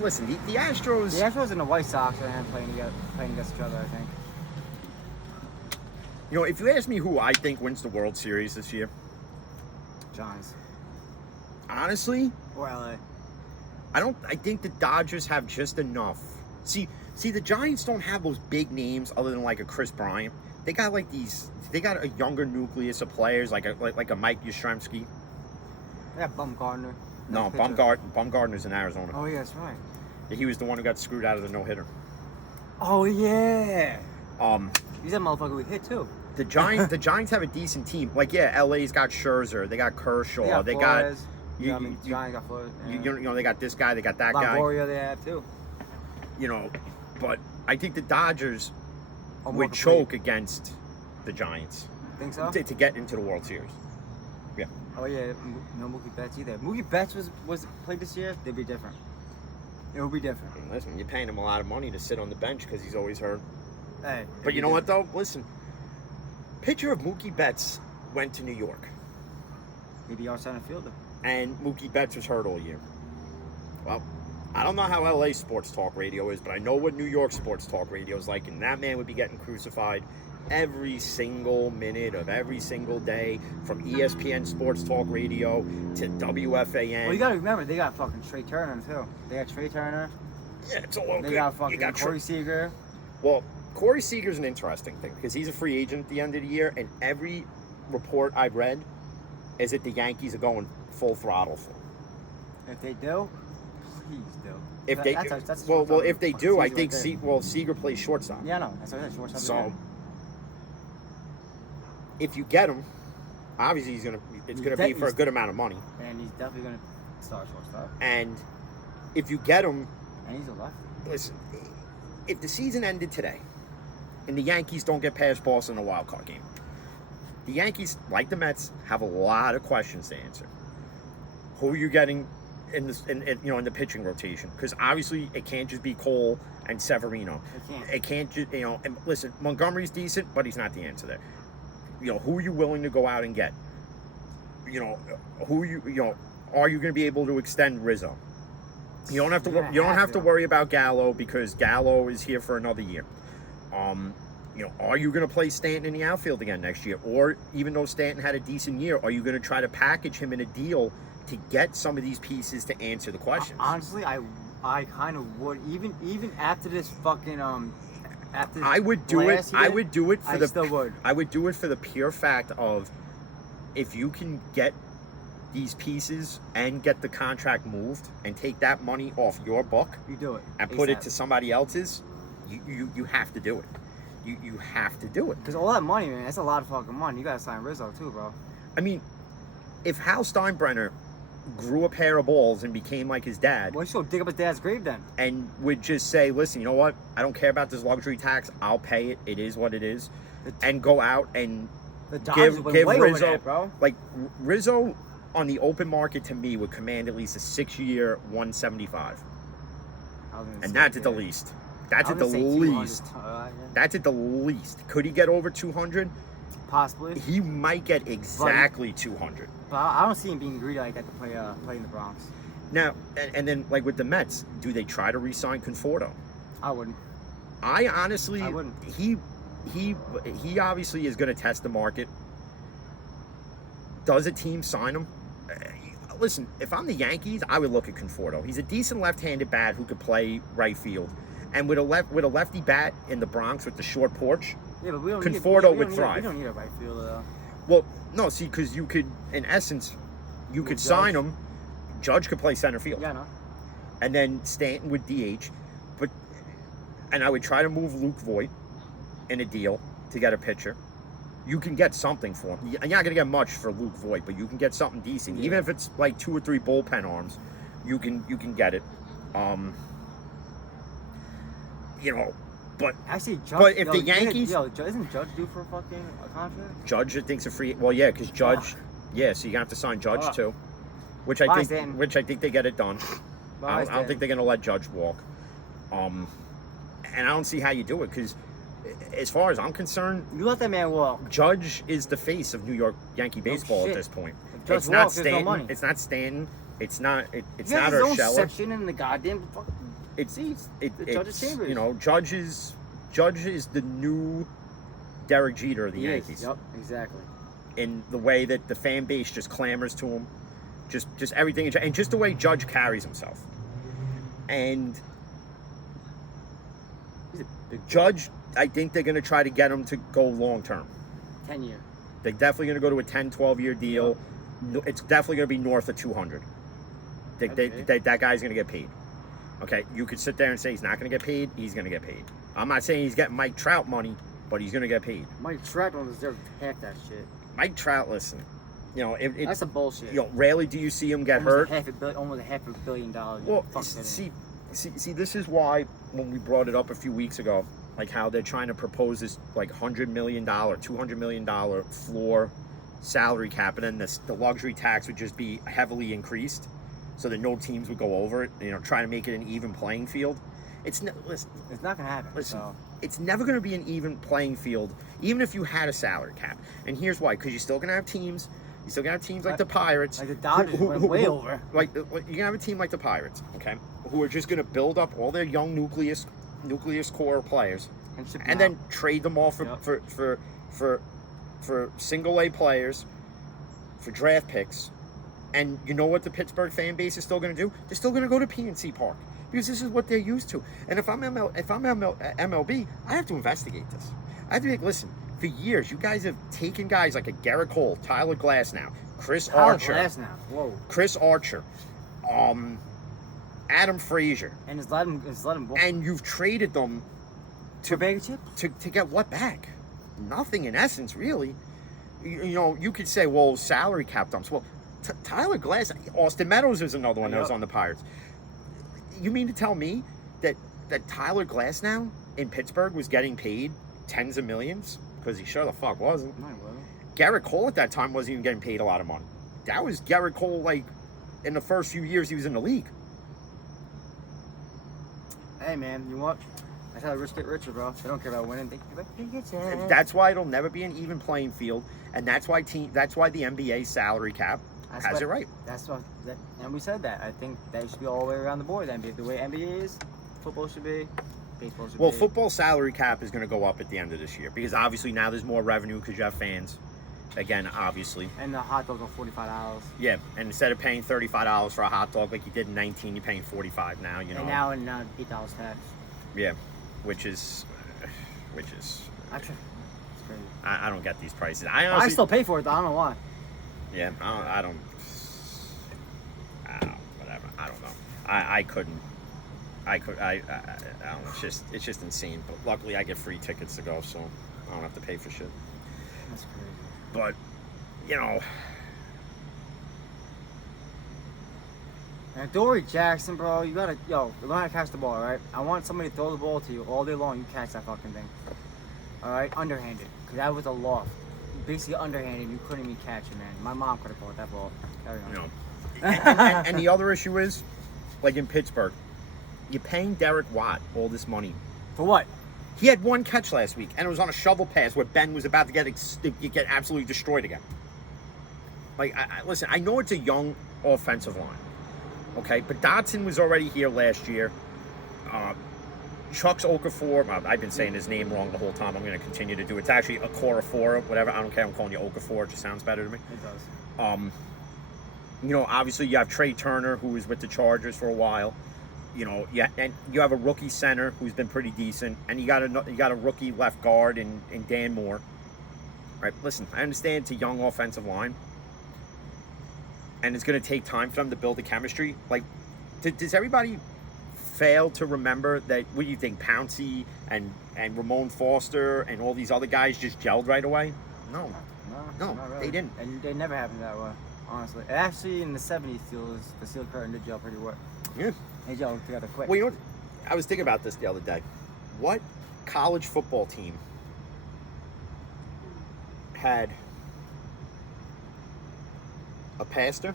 listen, the Astros... The Astros and the White Sox are playing against each other, I think. If you ask me who I think wins the World Series this year... Giants. Honestly... Or LA. I think the Dodgers have just enough. See, the Giants don't have those big names other than like a Chris Bryant. They got they got a younger nucleus of players like a Mike Yastrzemski. They got Bumgarner. No, Bumgarner's in Arizona. Oh, yeah, that's right. He was the one who got screwed out of the no-hitter. Oh, yeah. He's that motherfucker we hit, too. The Giants have a decent team. Like, yeah, LA's got Scherzer. They got Kershaw. They got Giants got Flores. Yeah. They got this guy. They got that guy. Longoria they have, too. But I think the Dodgers would choke against the Giants. Think so? To get into the World Series. Yeah. Oh yeah, no Mookie Betts either. Mookie Betts was played this year. They'd be different. It would be different. Listen, you're paying him a lot of money to sit on the bench because he's always hurt. Hey. But you know what though? Listen, pitcher of Mookie Betts went to New York. He'd be our center fielder. And Mookie Betts was hurt all year. Well, I don't know how LA sports talk radio is, but I know what New York sports talk radio is like, and that man would be getting crucified every single minute of every single day, from ESPN Sports Talk Radio to WFAN. Well, you gotta remember, they got fucking Trey Turner, too. They got Trey Turner. Yeah, it's all okay. They got fucking Corey Seager. Well, Corey Seager's an interesting thing, because he's a free agent at the end of the year, and every report I've read is that the Yankees are going full throttle for him. If they do, Please do. If they That's well, shortstop if they fucking do, I season think right there. Seager plays shortstop. Yeah, no, that's what I said. Shortstop. So if you get him, obviously it's gonna be for a good amount of money. And he's definitely gonna start shortstop. And if you get him, And he's a lefty. listen, if the season ended today and the Yankees don't get past Boston in a wild card game, the Yankees, like the Mets, have a lot of questions to answer. Who are you getting in the pitching rotation? Because obviously it can't just be Cole and Severino. It can't just and listen, Montgomery's decent, but he's not the answer there. Who are you willing to go out and get? Are you going to be able to extend Rizzo? You don't have to. You don't have to worry about Gallo because Gallo is here for another year. Are you going to play Stanton in the outfield again next year? Or even though Stanton had a decent year, are you going to try to package him in a deal to get some of these pieces to answer the questions? Honestly, I kind of would even after this fucking after. I would do it. Year, I would do it for I still would. I would do it for the pure fact of if you can get these pieces and get the contract moved and take that money off your book, You do it and put it to somebody else's. You have to do it. You have to do it. Because all that money, man, that's a lot of fucking money. You gotta sign Rizzo too, bro. I mean, if Hal Steinbrenner grew a pair of balls and became like his dad, Well, you should dig up his dad's grave then. and would just say, listen, you know what? I don't care about this luxury tax. I'll pay it. It is what it is. And go out and The Dodgers went give way over Rizzo, that, bro. like Rizzo on the open market to me would command at least a 6-year 175. And that's at the least. That's at the least. That's at the least. Could he get over 200? Possibly. He might get exactly 200. But I don't see him being greedy like that to play in the Bronx. Now, and then like with the Mets, do they try to re-sign Conforto? I wouldn't. I honestly, I wouldn't. He obviously is going to test the market. Does a team sign him? Listen, if I'm the Yankees, I would look at Conforto. He's a decent left-handed bat who could play right field, and with a lefty bat in the Bronx with the short porch, Yeah, but we don't Conforto would we thrive. don't need a right fielder though. Well, no, see, because you could, in essence, you could sign him. Judge could play center field. Yeah, no. And then Stanton would DH. And I would try to move Luke Voigt in a deal to get a pitcher. You can get something for him. You're not going to get much for Luke Voigt, but you can get something decent. Yeah. Even if it's like 2 or 3 bullpen arms, you can get it. But Actually, Judge. But if the Yankees- isn't Judge due for a fucking contract? Judge, I think's a free. Well, yeah, because Judge. Fuck. Yeah, so you have to sign Judge Fuck. too, which I Bye, think. Stanton. Which I think they get it done. Bye, I don't think they're going to let Judge walk. And I don't see how you do it because, as far as I'm concerned, You let that man walk. Judge is the face of New York Yankee baseball at shit. this point. If Judge It's not walks, there's no Stanton. money. It's not Stanton. It's not. It's He has not his own Urshela. section in the goddamn fucking It's seats. the Judge's chambers. Judge is the new Derek Jeter of the He is. Yankees. Yep, exactly. In the way that the fan base just clamors to him, just everything, and just the way Judge carries himself. And He's a big Judge, I think they're going to try to get him to go long term. 10-year. They're definitely going to go to a 10, 12-year deal. No, it's definitely going to be north of 200. That guy's going to get paid. Okay, you could sit there and say he's not going to get paid. He's going to get paid. I'm not saying he's getting Mike Trout money, but he's going to get paid. Mike Trout don't deserve half that shit. Mike Trout, listen, That's some bullshit. Rarely do you see him get almost hurt. Almost a $500 million. Well, see, this is why when we brought it up a few weeks ago, like how they're trying to propose this like $100 million, $200 million floor salary cap, and then the luxury tax would just be heavily increased, so that no teams would go over it. Trying to make it an even playing field. It's not gonna happen. Listen, So. it's never going to be an even playing field, even if you had a salary cap. And here's why: because you're still going to have teams. You're still going to have teams like the Pirates, Like the Dodgers went way over. Like you're going to have a team like the Pirates, okay, who are just going to build up all their young nucleus core players, and then trade them all for single A players, for draft picks. And you know what the Pittsburgh fan base is still going to do? They're still going to go to PNC Park because this is what they're used to. And if I'm MLB, I have to investigate this. I have to be like, listen, for years, you guys have taken guys like a Garrett Cole, Tyler Glasnow, Chris Archer. Whoa. Chris Archer, Adam Frazier, And it's let him go. and you've traded them To bag of chips? to get what back? Nothing in essence, really. You know, you could say, well, salary cap dumps. Well, Tyler Glass, Austin Meadows is another one that was on the Pirates. You mean to tell me that Tyler Glass now in Pittsburgh was getting paid tens of millions? Because he sure the fuck wasn't. No, he wasn't. Garrett Cole at that time wasn't even getting paid a lot of money. That was Garrett Cole, like, in the first few years he was in the league. Hey, man, you want? That's how the rich get richer, bro. They don't care about winning. They care about getting rich. That's why it'll never be an even playing field, and that's why the NBA salary cap has it right. That's what. And we said that. I think that should be all the way around the board. NBA, the way NBA is, football should be, baseball should Well, be. football salary cap is going to go up at the end of this year because obviously now there's more revenue because you have fans. Again, obviously. And the hot dogs are $45. Yeah, and instead of paying $35 for a hot dog like you did in 19, you're paying $45 now. You know. And now in $8 tax. Yeah, which is. Actually, it's crazy. I don't get these prices. I I honestly. still pay for it, though. I don't know why. Yeah, I don't. Whatever. I don't know. I couldn't. I don't know. It's just insane. But luckily, I get free tickets to go, so I don't have to pay for shit. That's crazy. But, you know, And Dory Jackson, bro, you gotta, learn how to catch the ball, right? I want somebody to throw the ball to you all day long. You catch that fucking thing. All right, underhanded, because that was a loft. Basically underhanded, you couldn't even catch it, man. My mom could have caught that ball. Carry on. you know. And the other issue is, like in Pittsburgh, you're paying Derek Watt all this money. For what? He had one catch last week, and it was on a shovel pass where Ben was about to get absolutely destroyed again. Like, listen, I know it's a young offensive line, okay? But Dotson was already here last year. Chuck's Okafor, I've been saying his name wrong the whole time. I'm going to continue to do it. It's actually Okorafor, whatever. I don't care. I'm calling you Okafor. It just sounds better to me. It does. You know, obviously you have Trey Turner, who was with the Chargers for a while. You know, and you have a rookie center who's been pretty decent, and you got a rookie left guard in Dan Moore. All right, listen, I understand it's a young offensive line, and it's going to take time for them to build the chemistry. Like, does everybody fail to remember that? What do you think, Pouncey and Ramon Foster and all these other guys just gelled right away? No, not really. they didn't. And they never happened that way, honestly. Actually, in the 70s, the Steel Curtain did gel pretty well. Yeah. They gelled together quick. Well, you know what? I was thinking about this the other day. What college football team had a pastor,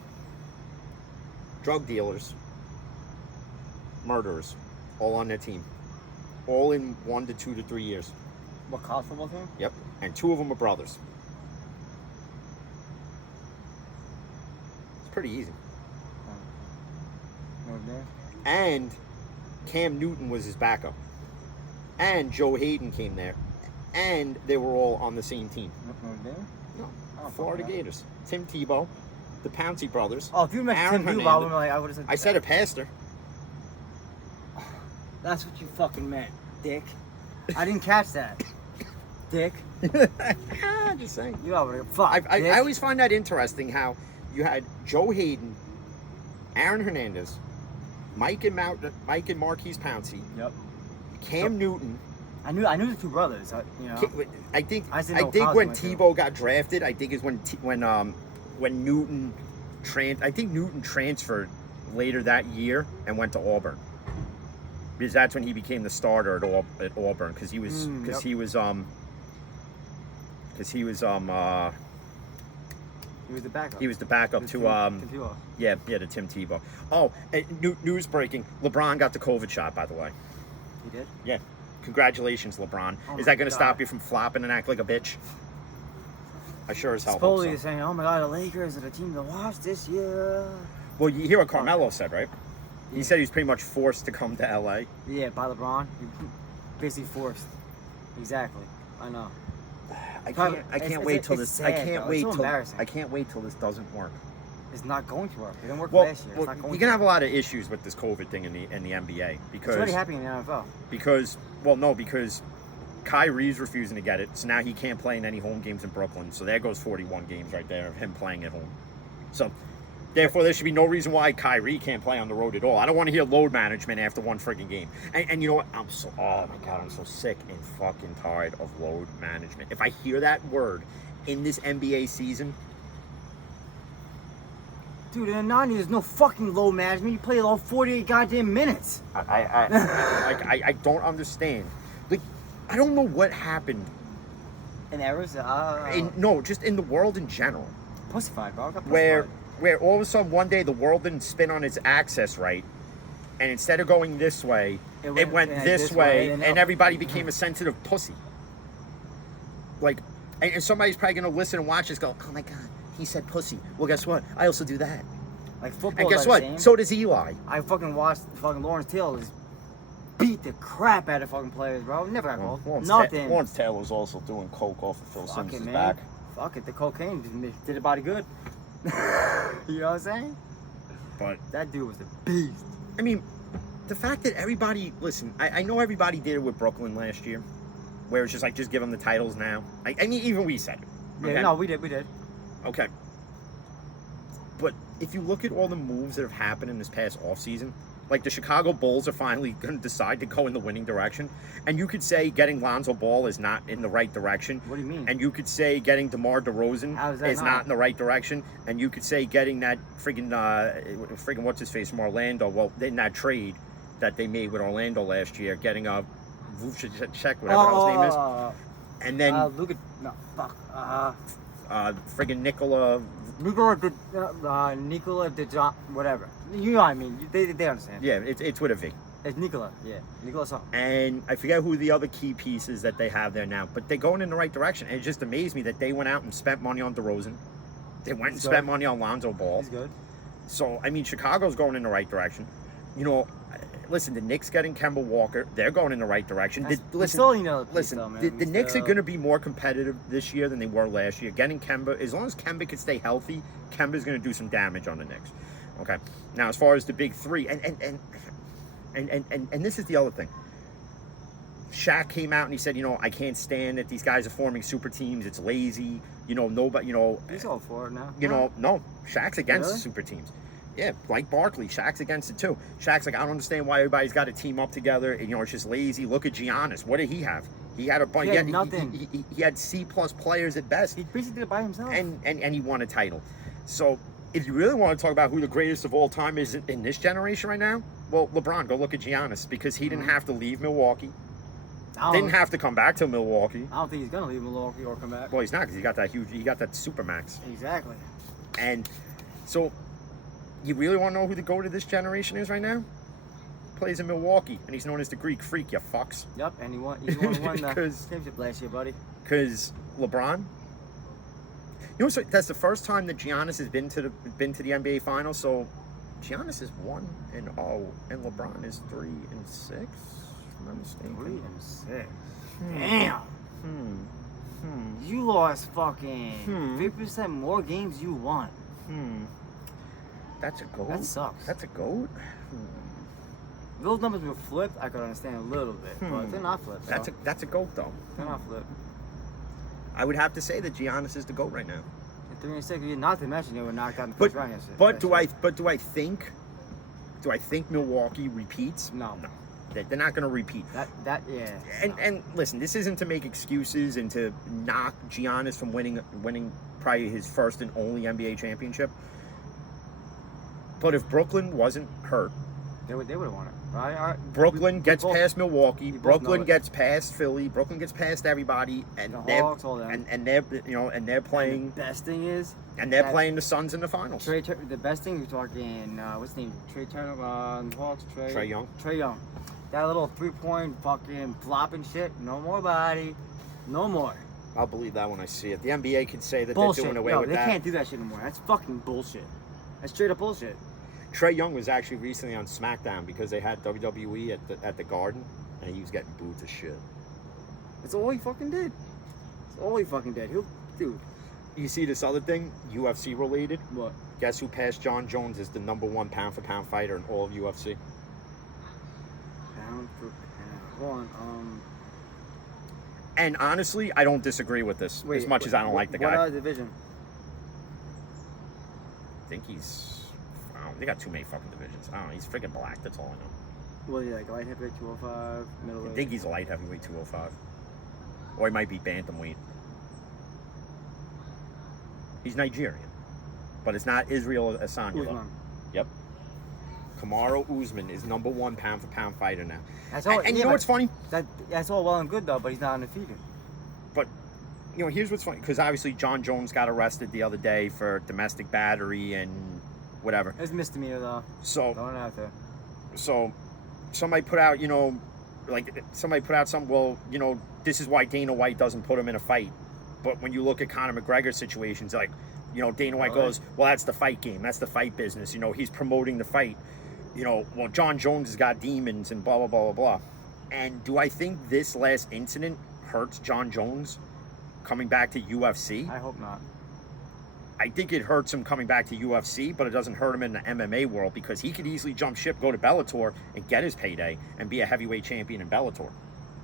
drug dealers, murderers, all on their team, all in 1 to 2 to 3 years? What college football team? Yep, and 2 of them are brothers. It's pretty easy. Notre Dame? And Cam Newton was his backup. And Joe Hayden came there. And they were all on the same team. Notre Dame? No, Oh, Florida fuck that. Gators. Tim Tebow, the Pouncey brothers. Oh, if you mentioned Aaron Tim Tebow, Hernandez. I would have said. I said a pastor. That's what you fucking meant, dick. I didn't catch that, dick. Just saying. You already fuck. I dick. always find that interesting how you had Joe Hayden, Aaron Hernandez, Mike and Marquise Pouncey, Yep. Cam Newton. I knew the two brothers. You know. I think I just didn't know when college went to. Tebow got drafted, I think is when Newton Newton transferred later that year and went to Auburn. Because that's when he became the starter at Auburn because he was Yep. he was He was the backup. he was the backup to Tim Tebow. to Tim Tebow. Oh, news breaking: LeBron got the COVID shot. By the way, He did. yeah. Congratulations, LeBron. Oh Is my that going to stop God. you from flopping and act like a bitch? I sure as hell hope Supposedly so. saying, "Oh my God, the Lakers are the team to watch this year." Well, you hear what Carmelo said, right? He Yeah. said he was pretty much forced to come to LA. Yeah, by LeBron. Basically forced. Exactly. I know. I Probably- can't it's- wait it's- till it's this. I sad, can't though. wait It's so till embarrassing. I can't wait till this doesn't work. It's not going to work. It didn't work Well, last year. It's not going you're to. gonna have a lot of issues with this COVID thing in the NBA It's already because happening in the NFL. because Kyrie's refusing to get it, so now he can't play in any home games in Brooklyn. So there goes 41 games right there of him playing at home. So Therefore, there should be no reason why Kyrie can't play on the road at all. I don't want to hear load management after one freaking game. And you know what? I'm so, oh my God, I'm so sick and fucking tired of load management. If I hear that word in this NBA season, Dude, in the 90s, there's no fucking load management. You play all 48 goddamn minutes. I don't understand. Like, I don't know what happened. In errors? No, just in the world in general. Pussified, bro. I got Where pussified. all of a sudden one day the world didn't spin on its axis right, and instead of going this way, it went this way, and everybody became a sensitive pussy. Like, and somebody's probably gonna listen and watch this, go, oh my God, he said pussy. Well, guess what? I also do that. Like football. And guess like what? the same. So does Eli. I fucking watched fucking Lawrence Taylor just beat the crap out of fucking players, bro. Never got called. Nothing. Lawrence Taylor's also doing coke off of Phil Fuck it, Simmons' man. back. Fuck it. The cocaine did the body good. You know what I'm saying? But That dude was a beast. I mean, the fact that everybody, listen, I know everybody did it with Brooklyn last year, where it's just like, just give them the titles now. I mean, even we said it. Yeah, Okay? no, we did. Okay. But if you look at all the moves that have happened in this past offseason, like the Chicago Bulls are finally going to decide to go in the winning direction. And you could say getting Lonzo Ball is not in the right direction. What do you mean? And you could say getting DeMar DeRozan How is that is not? not in the right direction. And you could say getting that friggin' what's his face from Orlando, well, in that trade that they made with Orlando last year, getting a Vucevic, whatever his name is. And then Luka, no, fuck. friggin' Nikola. Nikola DeJohn, whatever. You know what I mean. They understand. Yeah, it's with a V. It's Nikola, yeah. Nikola something. And I forget who the other key pieces that they have there now, but they're going in the right direction. And it just amazed me that they went out and spent money on DeRozan. They went and He's spent good. money on Lonzo Ball. He's good. So, I mean, Chicago's going in the right direction. You know, listen, the Knicks getting Kemba Walker, they're going in the right direction. We still need another piece, Listen, though, man. the Knicks are going to be more competitive this year than they were last year. Getting Kemba, as long as Kemba can stay healthy, Kemba's going to do some damage on the Knicks. Okay. Now, as far as the big three, and this is the other thing. Shaq came out and he said, you know, I can't stand that these guys are forming super teams. It's lazy. You know, nobody, you know. He's all for it now. You know, no. Shaq's against Really? super teams. Yeah, like Barkley. Shaq's against it too. Shaq's like, I don't understand why everybody's got to team up together. And, you know, it's just lazy. Look at Giannis. What did he have? He had a bunch. He had nothing. He had C+ players at best. He basically did it by himself. And he won a title. So if you really want to talk about who the greatest of all time is in this generation right now, well, LeBron, go look at Giannis, because he didn't have to leave Milwaukee. Didn't have to come back to Milwaukee. I don't think he's gonna leave Milwaukee or come back. Well, he's not, because he got that super max. Exactly. And so, you really want to know who the GOAT of this generation is right now? Plays in Milwaukee, and he's known as the Greek Freak, you fucks. Yep, and he won the 'Cause- championship last year, buddy. Because LeBron, you know, so that's the first time that Giannis has been to the NBA Finals. So Giannis is 1-0, and LeBron is 3-6. If I'm not mistaken. 3-6. Damn. You lost fucking 50% more games you won. That's a GOAT. That sucks. That's a GOAT. If those numbers were flipped, I could understand a little bit, but they're not flipped. That's a GOAT though. They're not flipped. I would have to say that Giannis is the GOAT right now. At 3-6, not to mention they were knocked out in the But first round yesterday. but do I think Milwaukee repeats? No. They're not going to repeat. That yeah. And listen, this isn't to make excuses and to knock Giannis from winning probably his first and only NBA championship. But if Brooklyn wasn't hurt, They would have won it. Right? Brooklyn gets both- past Milwaukee, both Brooklyn know it. gets past Philly, Brooklyn gets past everybody, and The they're Hawks, all them. and they're The playing best thing is they're playing the Suns in the finals. the best thing you're talking. What's his name? Trey Turner. Hawks. Trae Young. Trae Young. That little 3-point fucking flopping shit. No more body. No more. I'll believe that when I see it. The NBA could say that Bullshit. they're doing away Yo, with they that. can't do that shit anymore. That's fucking bullshit. That's straight up bullshit. Trae Young was actually recently on SmackDown because they had WWE at the Garden, and he was getting booed to shit. That's all he fucking did. That's all he fucking did. Dude. You see this other thing, UFC related? What? Guess who passed John Jones as the #1 pound-for-pound fighter in all of UFC? Pound for pound. Hold on. And honestly, I don't disagree with this as much as I don't like the What guy. division? think he's. I don't, they got too many fucking divisions. I don't know. He's freaking black. That's all I know. Well, yeah, like light heavyweight 205, I middleweight. think he's a light heavyweight 205. Or he might be bantamweight. He's Nigerian. But it's not Israel Adesanya. Usman. Yep. Kamaru Usman is #1 pound for pound fighter now. That's all. And you yeah, know but what's funny? That's all well and good though, but he's not undefeated. But you know, here's what's funny, because obviously John Jones got arrested the other day for domestic battery and whatever. It's misdemeanor though. So Throwing it out there. So somebody put out, somebody put out something, well, this is why Dana White doesn't put him in a fight. But when you look at Conor McGregor situations, Dana White goes, well, that's the fight game. That's the fight business. He's promoting the fight. Well, John Jones has got demons and blah, blah, blah, blah, blah. And do I think this last incident hurts John Jones coming back to UFC? I hope not. I think it hurts him coming back to UFC, but it doesn't hurt him in the MMA world, because he could easily jump ship, go to Bellator, and get his payday and be a heavyweight champion in Bellator.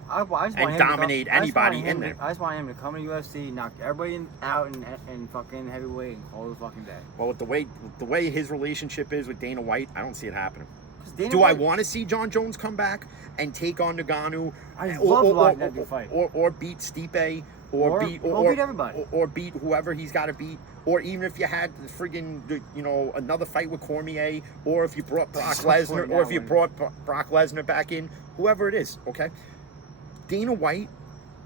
I just want And him dominate to come, anybody in there. I just want him to come to UFC, knock everybody out in fucking heavyweight, and call it a fucking day. Well, with the way his relationship is with Dana White, I don't see it happening. Dana I White, want to see John Jones come back and take on Ngannou, I love watching that big fight. or beat Stipe, Or beat everybody, or beat whoever he's got to beat, or even if you had the friggin' another fight with Cormier, or if you brought Brock Lesnar, or if you brought Brock Lesnar back in, whoever it is, okay? Dana White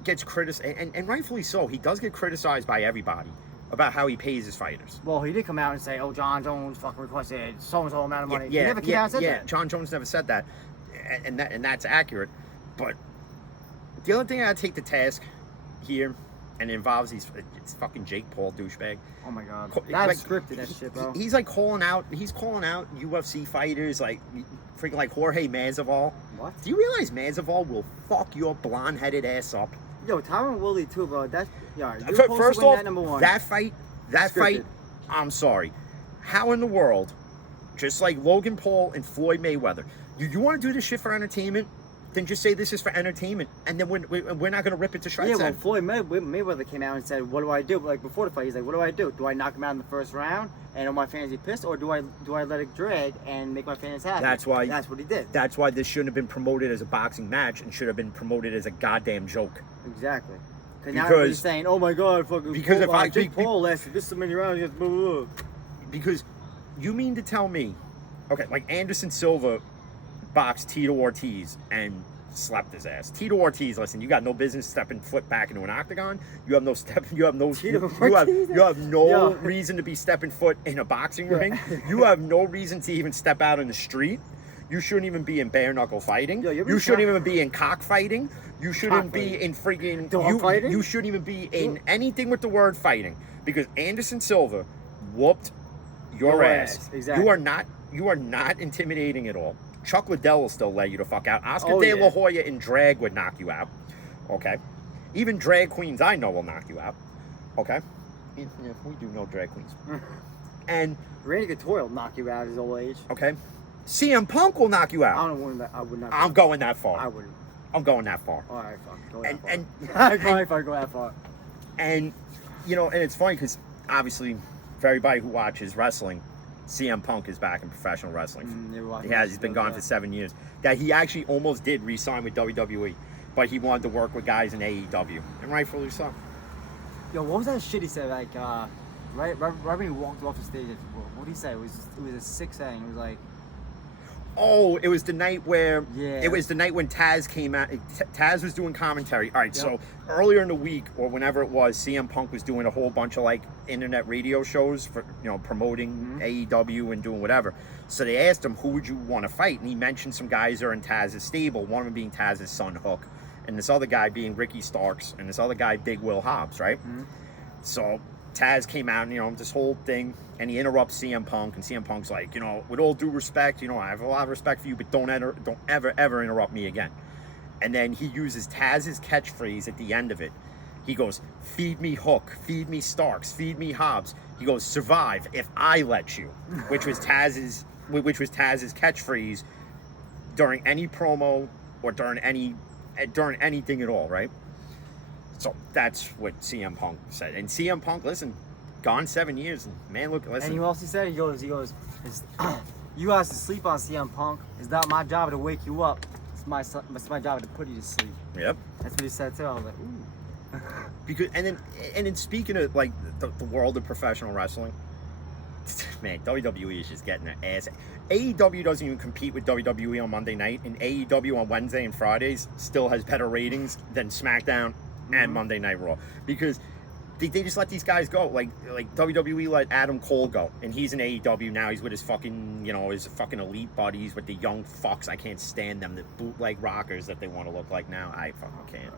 gets criticized, and rightfully so. He does get criticized by everybody about how he pays his fighters. Well, he did come out and say, "Oh, John Jones fucking requested so-and-so amount of money." He never came out and said that. John Jones never said that, and that's accurate. But the other thing I take to task here, and it involves it's fucking Jake Paul douchebag. Oh my god, that's scripted, that shit, bro. He's calling out UFC fighters freaking like Jorge Masvidal. What? Do you realize Masvidal will fuck your blonde-headed ass up? Yo, Tyron Woodley too, bro. That's First off, that #1. that fight, I'm sorry. How in the world, just like Logan Paul and Floyd Mayweather, you want to do this shit for entertainment? Then just say this is for entertainment, and then we're not going to rip it to shreds. Yeah, when Floyd Mayweather came out and said, "What do I do?" Like before the fight, he's like, "What do I do? Do I knock him out in the first round and are my fans be pissed, or do I let it drag and make my fans happy?" That's what he did. That's why this shouldn't have been promoted as a boxing match and should have been promoted as a goddamn joke. Exactly. Now everybody's saying, "Oh my God, fucking because Paul, if I Jake Paul lasted this many rounds, blah, blah, blah." Because you mean to tell me, okay, like Anderson Silva boxed Tito Ortiz and slapped his ass. Tito Ortiz, listen, you got no business stepping foot back into an octagon. You have no reason to be stepping foot in a boxing ring. You have no reason to even step out in the street. You shouldn't even be in bare knuckle fighting. Yo, you shouldn't even be in cockfighting. You shouldn't be in freaking fighting? You shouldn't even be in anything with the word fighting, because Anderson Silva whooped your ass. Exactly. You are not intimidating at all. Chuck Liddell will still let you the fuck out. Oscar De La Hoya in drag would knock you out. Okay? Even drag queens I know will knock you out. Okay? Yeah, we do know drag queens. And Randy Couture will knock you out at his old age. Okay? CM Punk will knock you out. I don't want that. I would not. I'm going that far. I wouldn't. I'm going that far. All right, fuck. Go that far. And I go that far. And and it's funny because obviously for everybody who watches wrestling, CM Punk is back in professional wrestling. He's been gone for 7 years. That he actually almost did re-sign with WWE, but he wanted to work with guys in AEW, and rightfully so. Yo, what was that shit he said? Like, right when he walked off the stage, what did he say? It was a sick saying. It was like, oh, it was the night where yeah. It was the night when Taz came out. Taz was doing commentary. All right, so earlier in the week or whenever it was, CM Punk was doing a whole bunch of like internet radio shows for promoting AEW and doing whatever. So they asked him, who would you want to fight? And he mentioned some guys that are in Taz's stable. One of them being Taz's son Hook, and this other guy being Ricky Starks, and this other guy Big Will Hobbs, right? Mm-hmm. So Taz came out and, this whole thing, and he interrupts CM Punk, and CM Punk's like, with all due respect, I have a lot of respect for you, but don't ever interrupt me again. And then he uses Taz's catchphrase at the end of it. He goes, feed me Hook, feed me Starks, feed me Hobbs. He goes, survive if I let you, which was Taz's catchphrase during any promo or during anything at all, right? So that's what CM Punk said. And CM Punk, listen, gone 7 years. And man, look, And listen. you know what else he said? He goes, it's, you guys to sleep on CM Punk. It's not my job to wake you up. It's my job to put you to sleep. Yep. That's what he said too. I was like, ooh. Because and then speaking of like the world of professional wrestling, man, WWE is just getting their ass. AEW doesn't even compete with WWE on Monday night, and AEW on Wednesday and Fridays still has better ratings than SmackDown and Monday Night Raw, because they just let these guys go. Like WWE let Adam Cole go, and he's in AEW now. He's with his fucking, his fucking elite buddies with the young fucks. I can't stand them, the bootleg rockers that they want to look like now. I fucking can't.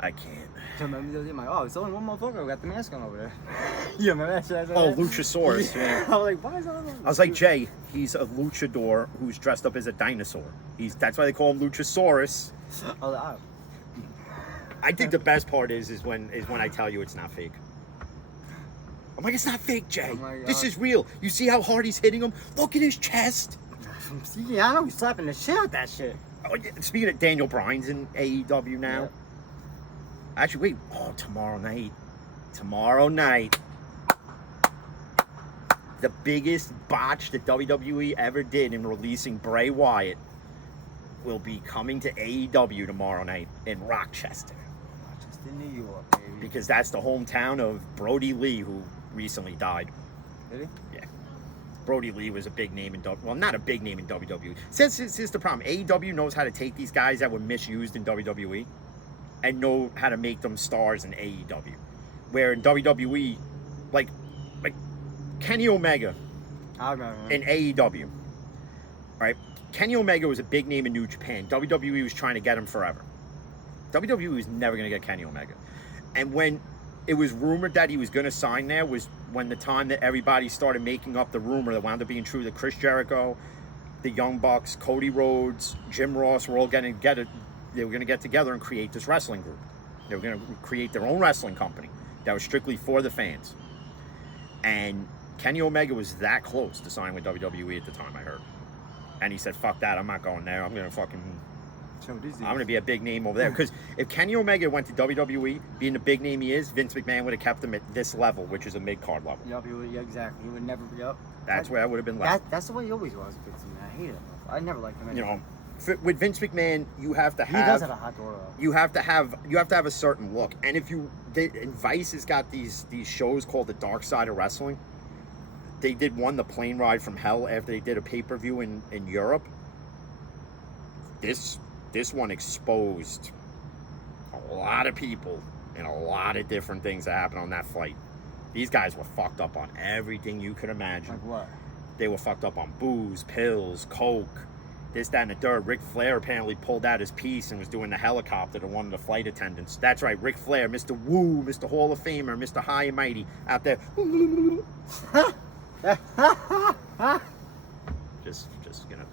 I can't. So remember, I'm like, oh, it's only one motherfucker who got the mask on over there. Yeah, remember that shit? Oh, Luchasaurus. Yeah. I was like, why is that on? I was like, Jay, he's a luchador who's dressed up as a dinosaur. That's why they call him Luchasaurus. I was like, oh. I think the best part is when I tell you it's not fake. I'm like, it's not fake, Jay. Oh my God. This is real. You see how hard he's hitting him? Look at his chest. Yeah, I know he's slapping the shit out of that shit. Oh, yeah. Speaking of Daniel Bryan's in AEW now. Yeah. Actually, wait. Oh, tomorrow night. Tomorrow night. The biggest botch that WWE ever did in releasing Bray Wyatt will be coming to AEW tomorrow night in Rochester. Rochester, New York, baby. Because that's the hometown of Brody Lee, who recently died. Did he? Yeah. Brody Lee was a big name in well, not a big name in WWE. Since this is the problem, AEW knows how to take these guys that were misused in WWE and know how to make them stars in AEW. Where in WWE, like Kenny Omega I remember. in AEW, right? Kenny Omega was a big name in New Japan. WWE was trying to get him forever. WWE was never going to get Kenny Omega. And when it was rumored that he was going to sign there was when the time that everybody started making up the rumor that wound up being true, that Chris Jericho, the Young Bucks, Cody Rhodes, Jim Ross were all going to get it. They were going to get together and create this wrestling group. They were going to create their own wrestling company that was strictly for the fans. And Kenny Omega was that close to signing with WWE at the time, I heard. And he said, fuck that, I'm not going there. I'm going to be a big name over there. Because if Kenny Omega went to WWE, being the big name he is, Vince McMahon would have kept him at this level, which is a mid-card level. Yup, yeah, exactly. He would never be up. That's where I would have been left. That's the way he always was with Vince McMahon. I hate it. I never liked him anyway. With Vince McMahon, you have to have... He does have a hot door, though. You have to have a certain look. And and Vice has got these shows called The Dark Side of Wrestling. They did one, The Plane Ride from Hell, after they did a pay-per-view in Europe. This one exposed a lot of people and a lot of different things that happened on that flight. These guys were fucked up on everything you could imagine. Like what? They were fucked up on booze, pills, coke, this, that, and the third. Ric Flair apparently pulled out his piece and was doing the helicopter to one of the flight attendants. That's right, Ric Flair, Mr. Woo, Mr. Hall of Famer, Mr. High and Mighty, out there. just gonna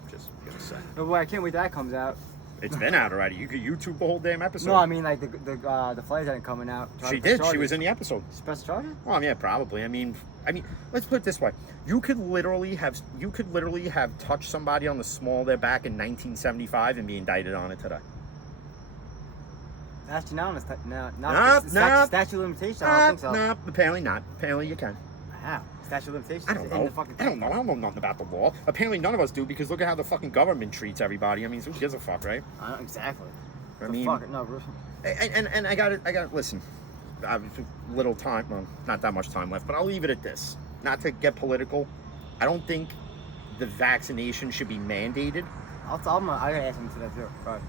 say. No, boy, I can't wait till that comes out. It's been out already. You could YouTube the whole damn episode. No, I mean like the flight attendant coming out. She did. She was in the episode. Special charges? Well, yeah, probably. I mean, let's put it this way: you could literally have touched somebody on the small of their back in 1975 and be indicted on it today. Actually, now it's Nope. statute of limitations. I don't think so. No, apparently not. Apparently you can. How? Statute of limitations. I don't know. I don't know nothing about the law. Apparently none of us do, because look at how the fucking government treats everybody. I mean, who gives a fuck, right? Exactly. I mean, no. and I got to listen. I have little time, well, not that much time left, but I'll leave it at this. Not to get political, I don't think the vaccination should be mandated. I gotta ask him to that too. Right.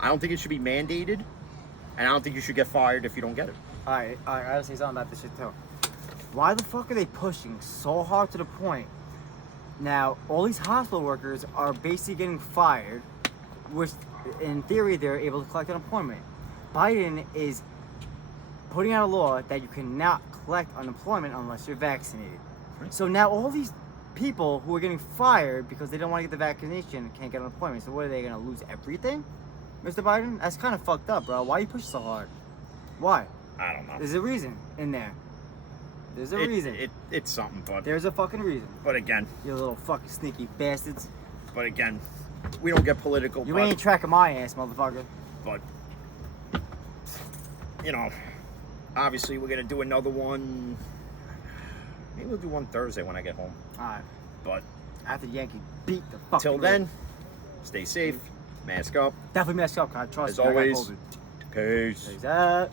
I don't think it should be mandated, and I don't think you should get fired if you don't get it. All right. I gotta say something about this shit too. Why the fuck are they pushing so hard to the point? Now, all these hospital workers are basically getting fired, which in theory they're able to collect unemployment. Biden is putting out a law that you cannot collect unemployment unless you're vaccinated. Right. So now all these people who are getting fired because they don't want to get the vaccination can't get unemployment. So what, are they going to lose everything, Mr. Biden? That's kind of fucked up, bro. Why you push so hard? Why? I don't know. There's a reason in there. There's a reason. It's something, but There's a fucking reason. But again, You little fucking sneaky bastards. but again, we don't get political. You but, ain't tracking my ass, motherfucker. But obviously we're gonna do another one. Maybe we'll do one Thursday when I get home. All right. But After the Yankees beat the fuck. till then, stay safe, mask up. Definitely messed up. I trust As me, I got always, COVID. peace. Peace out.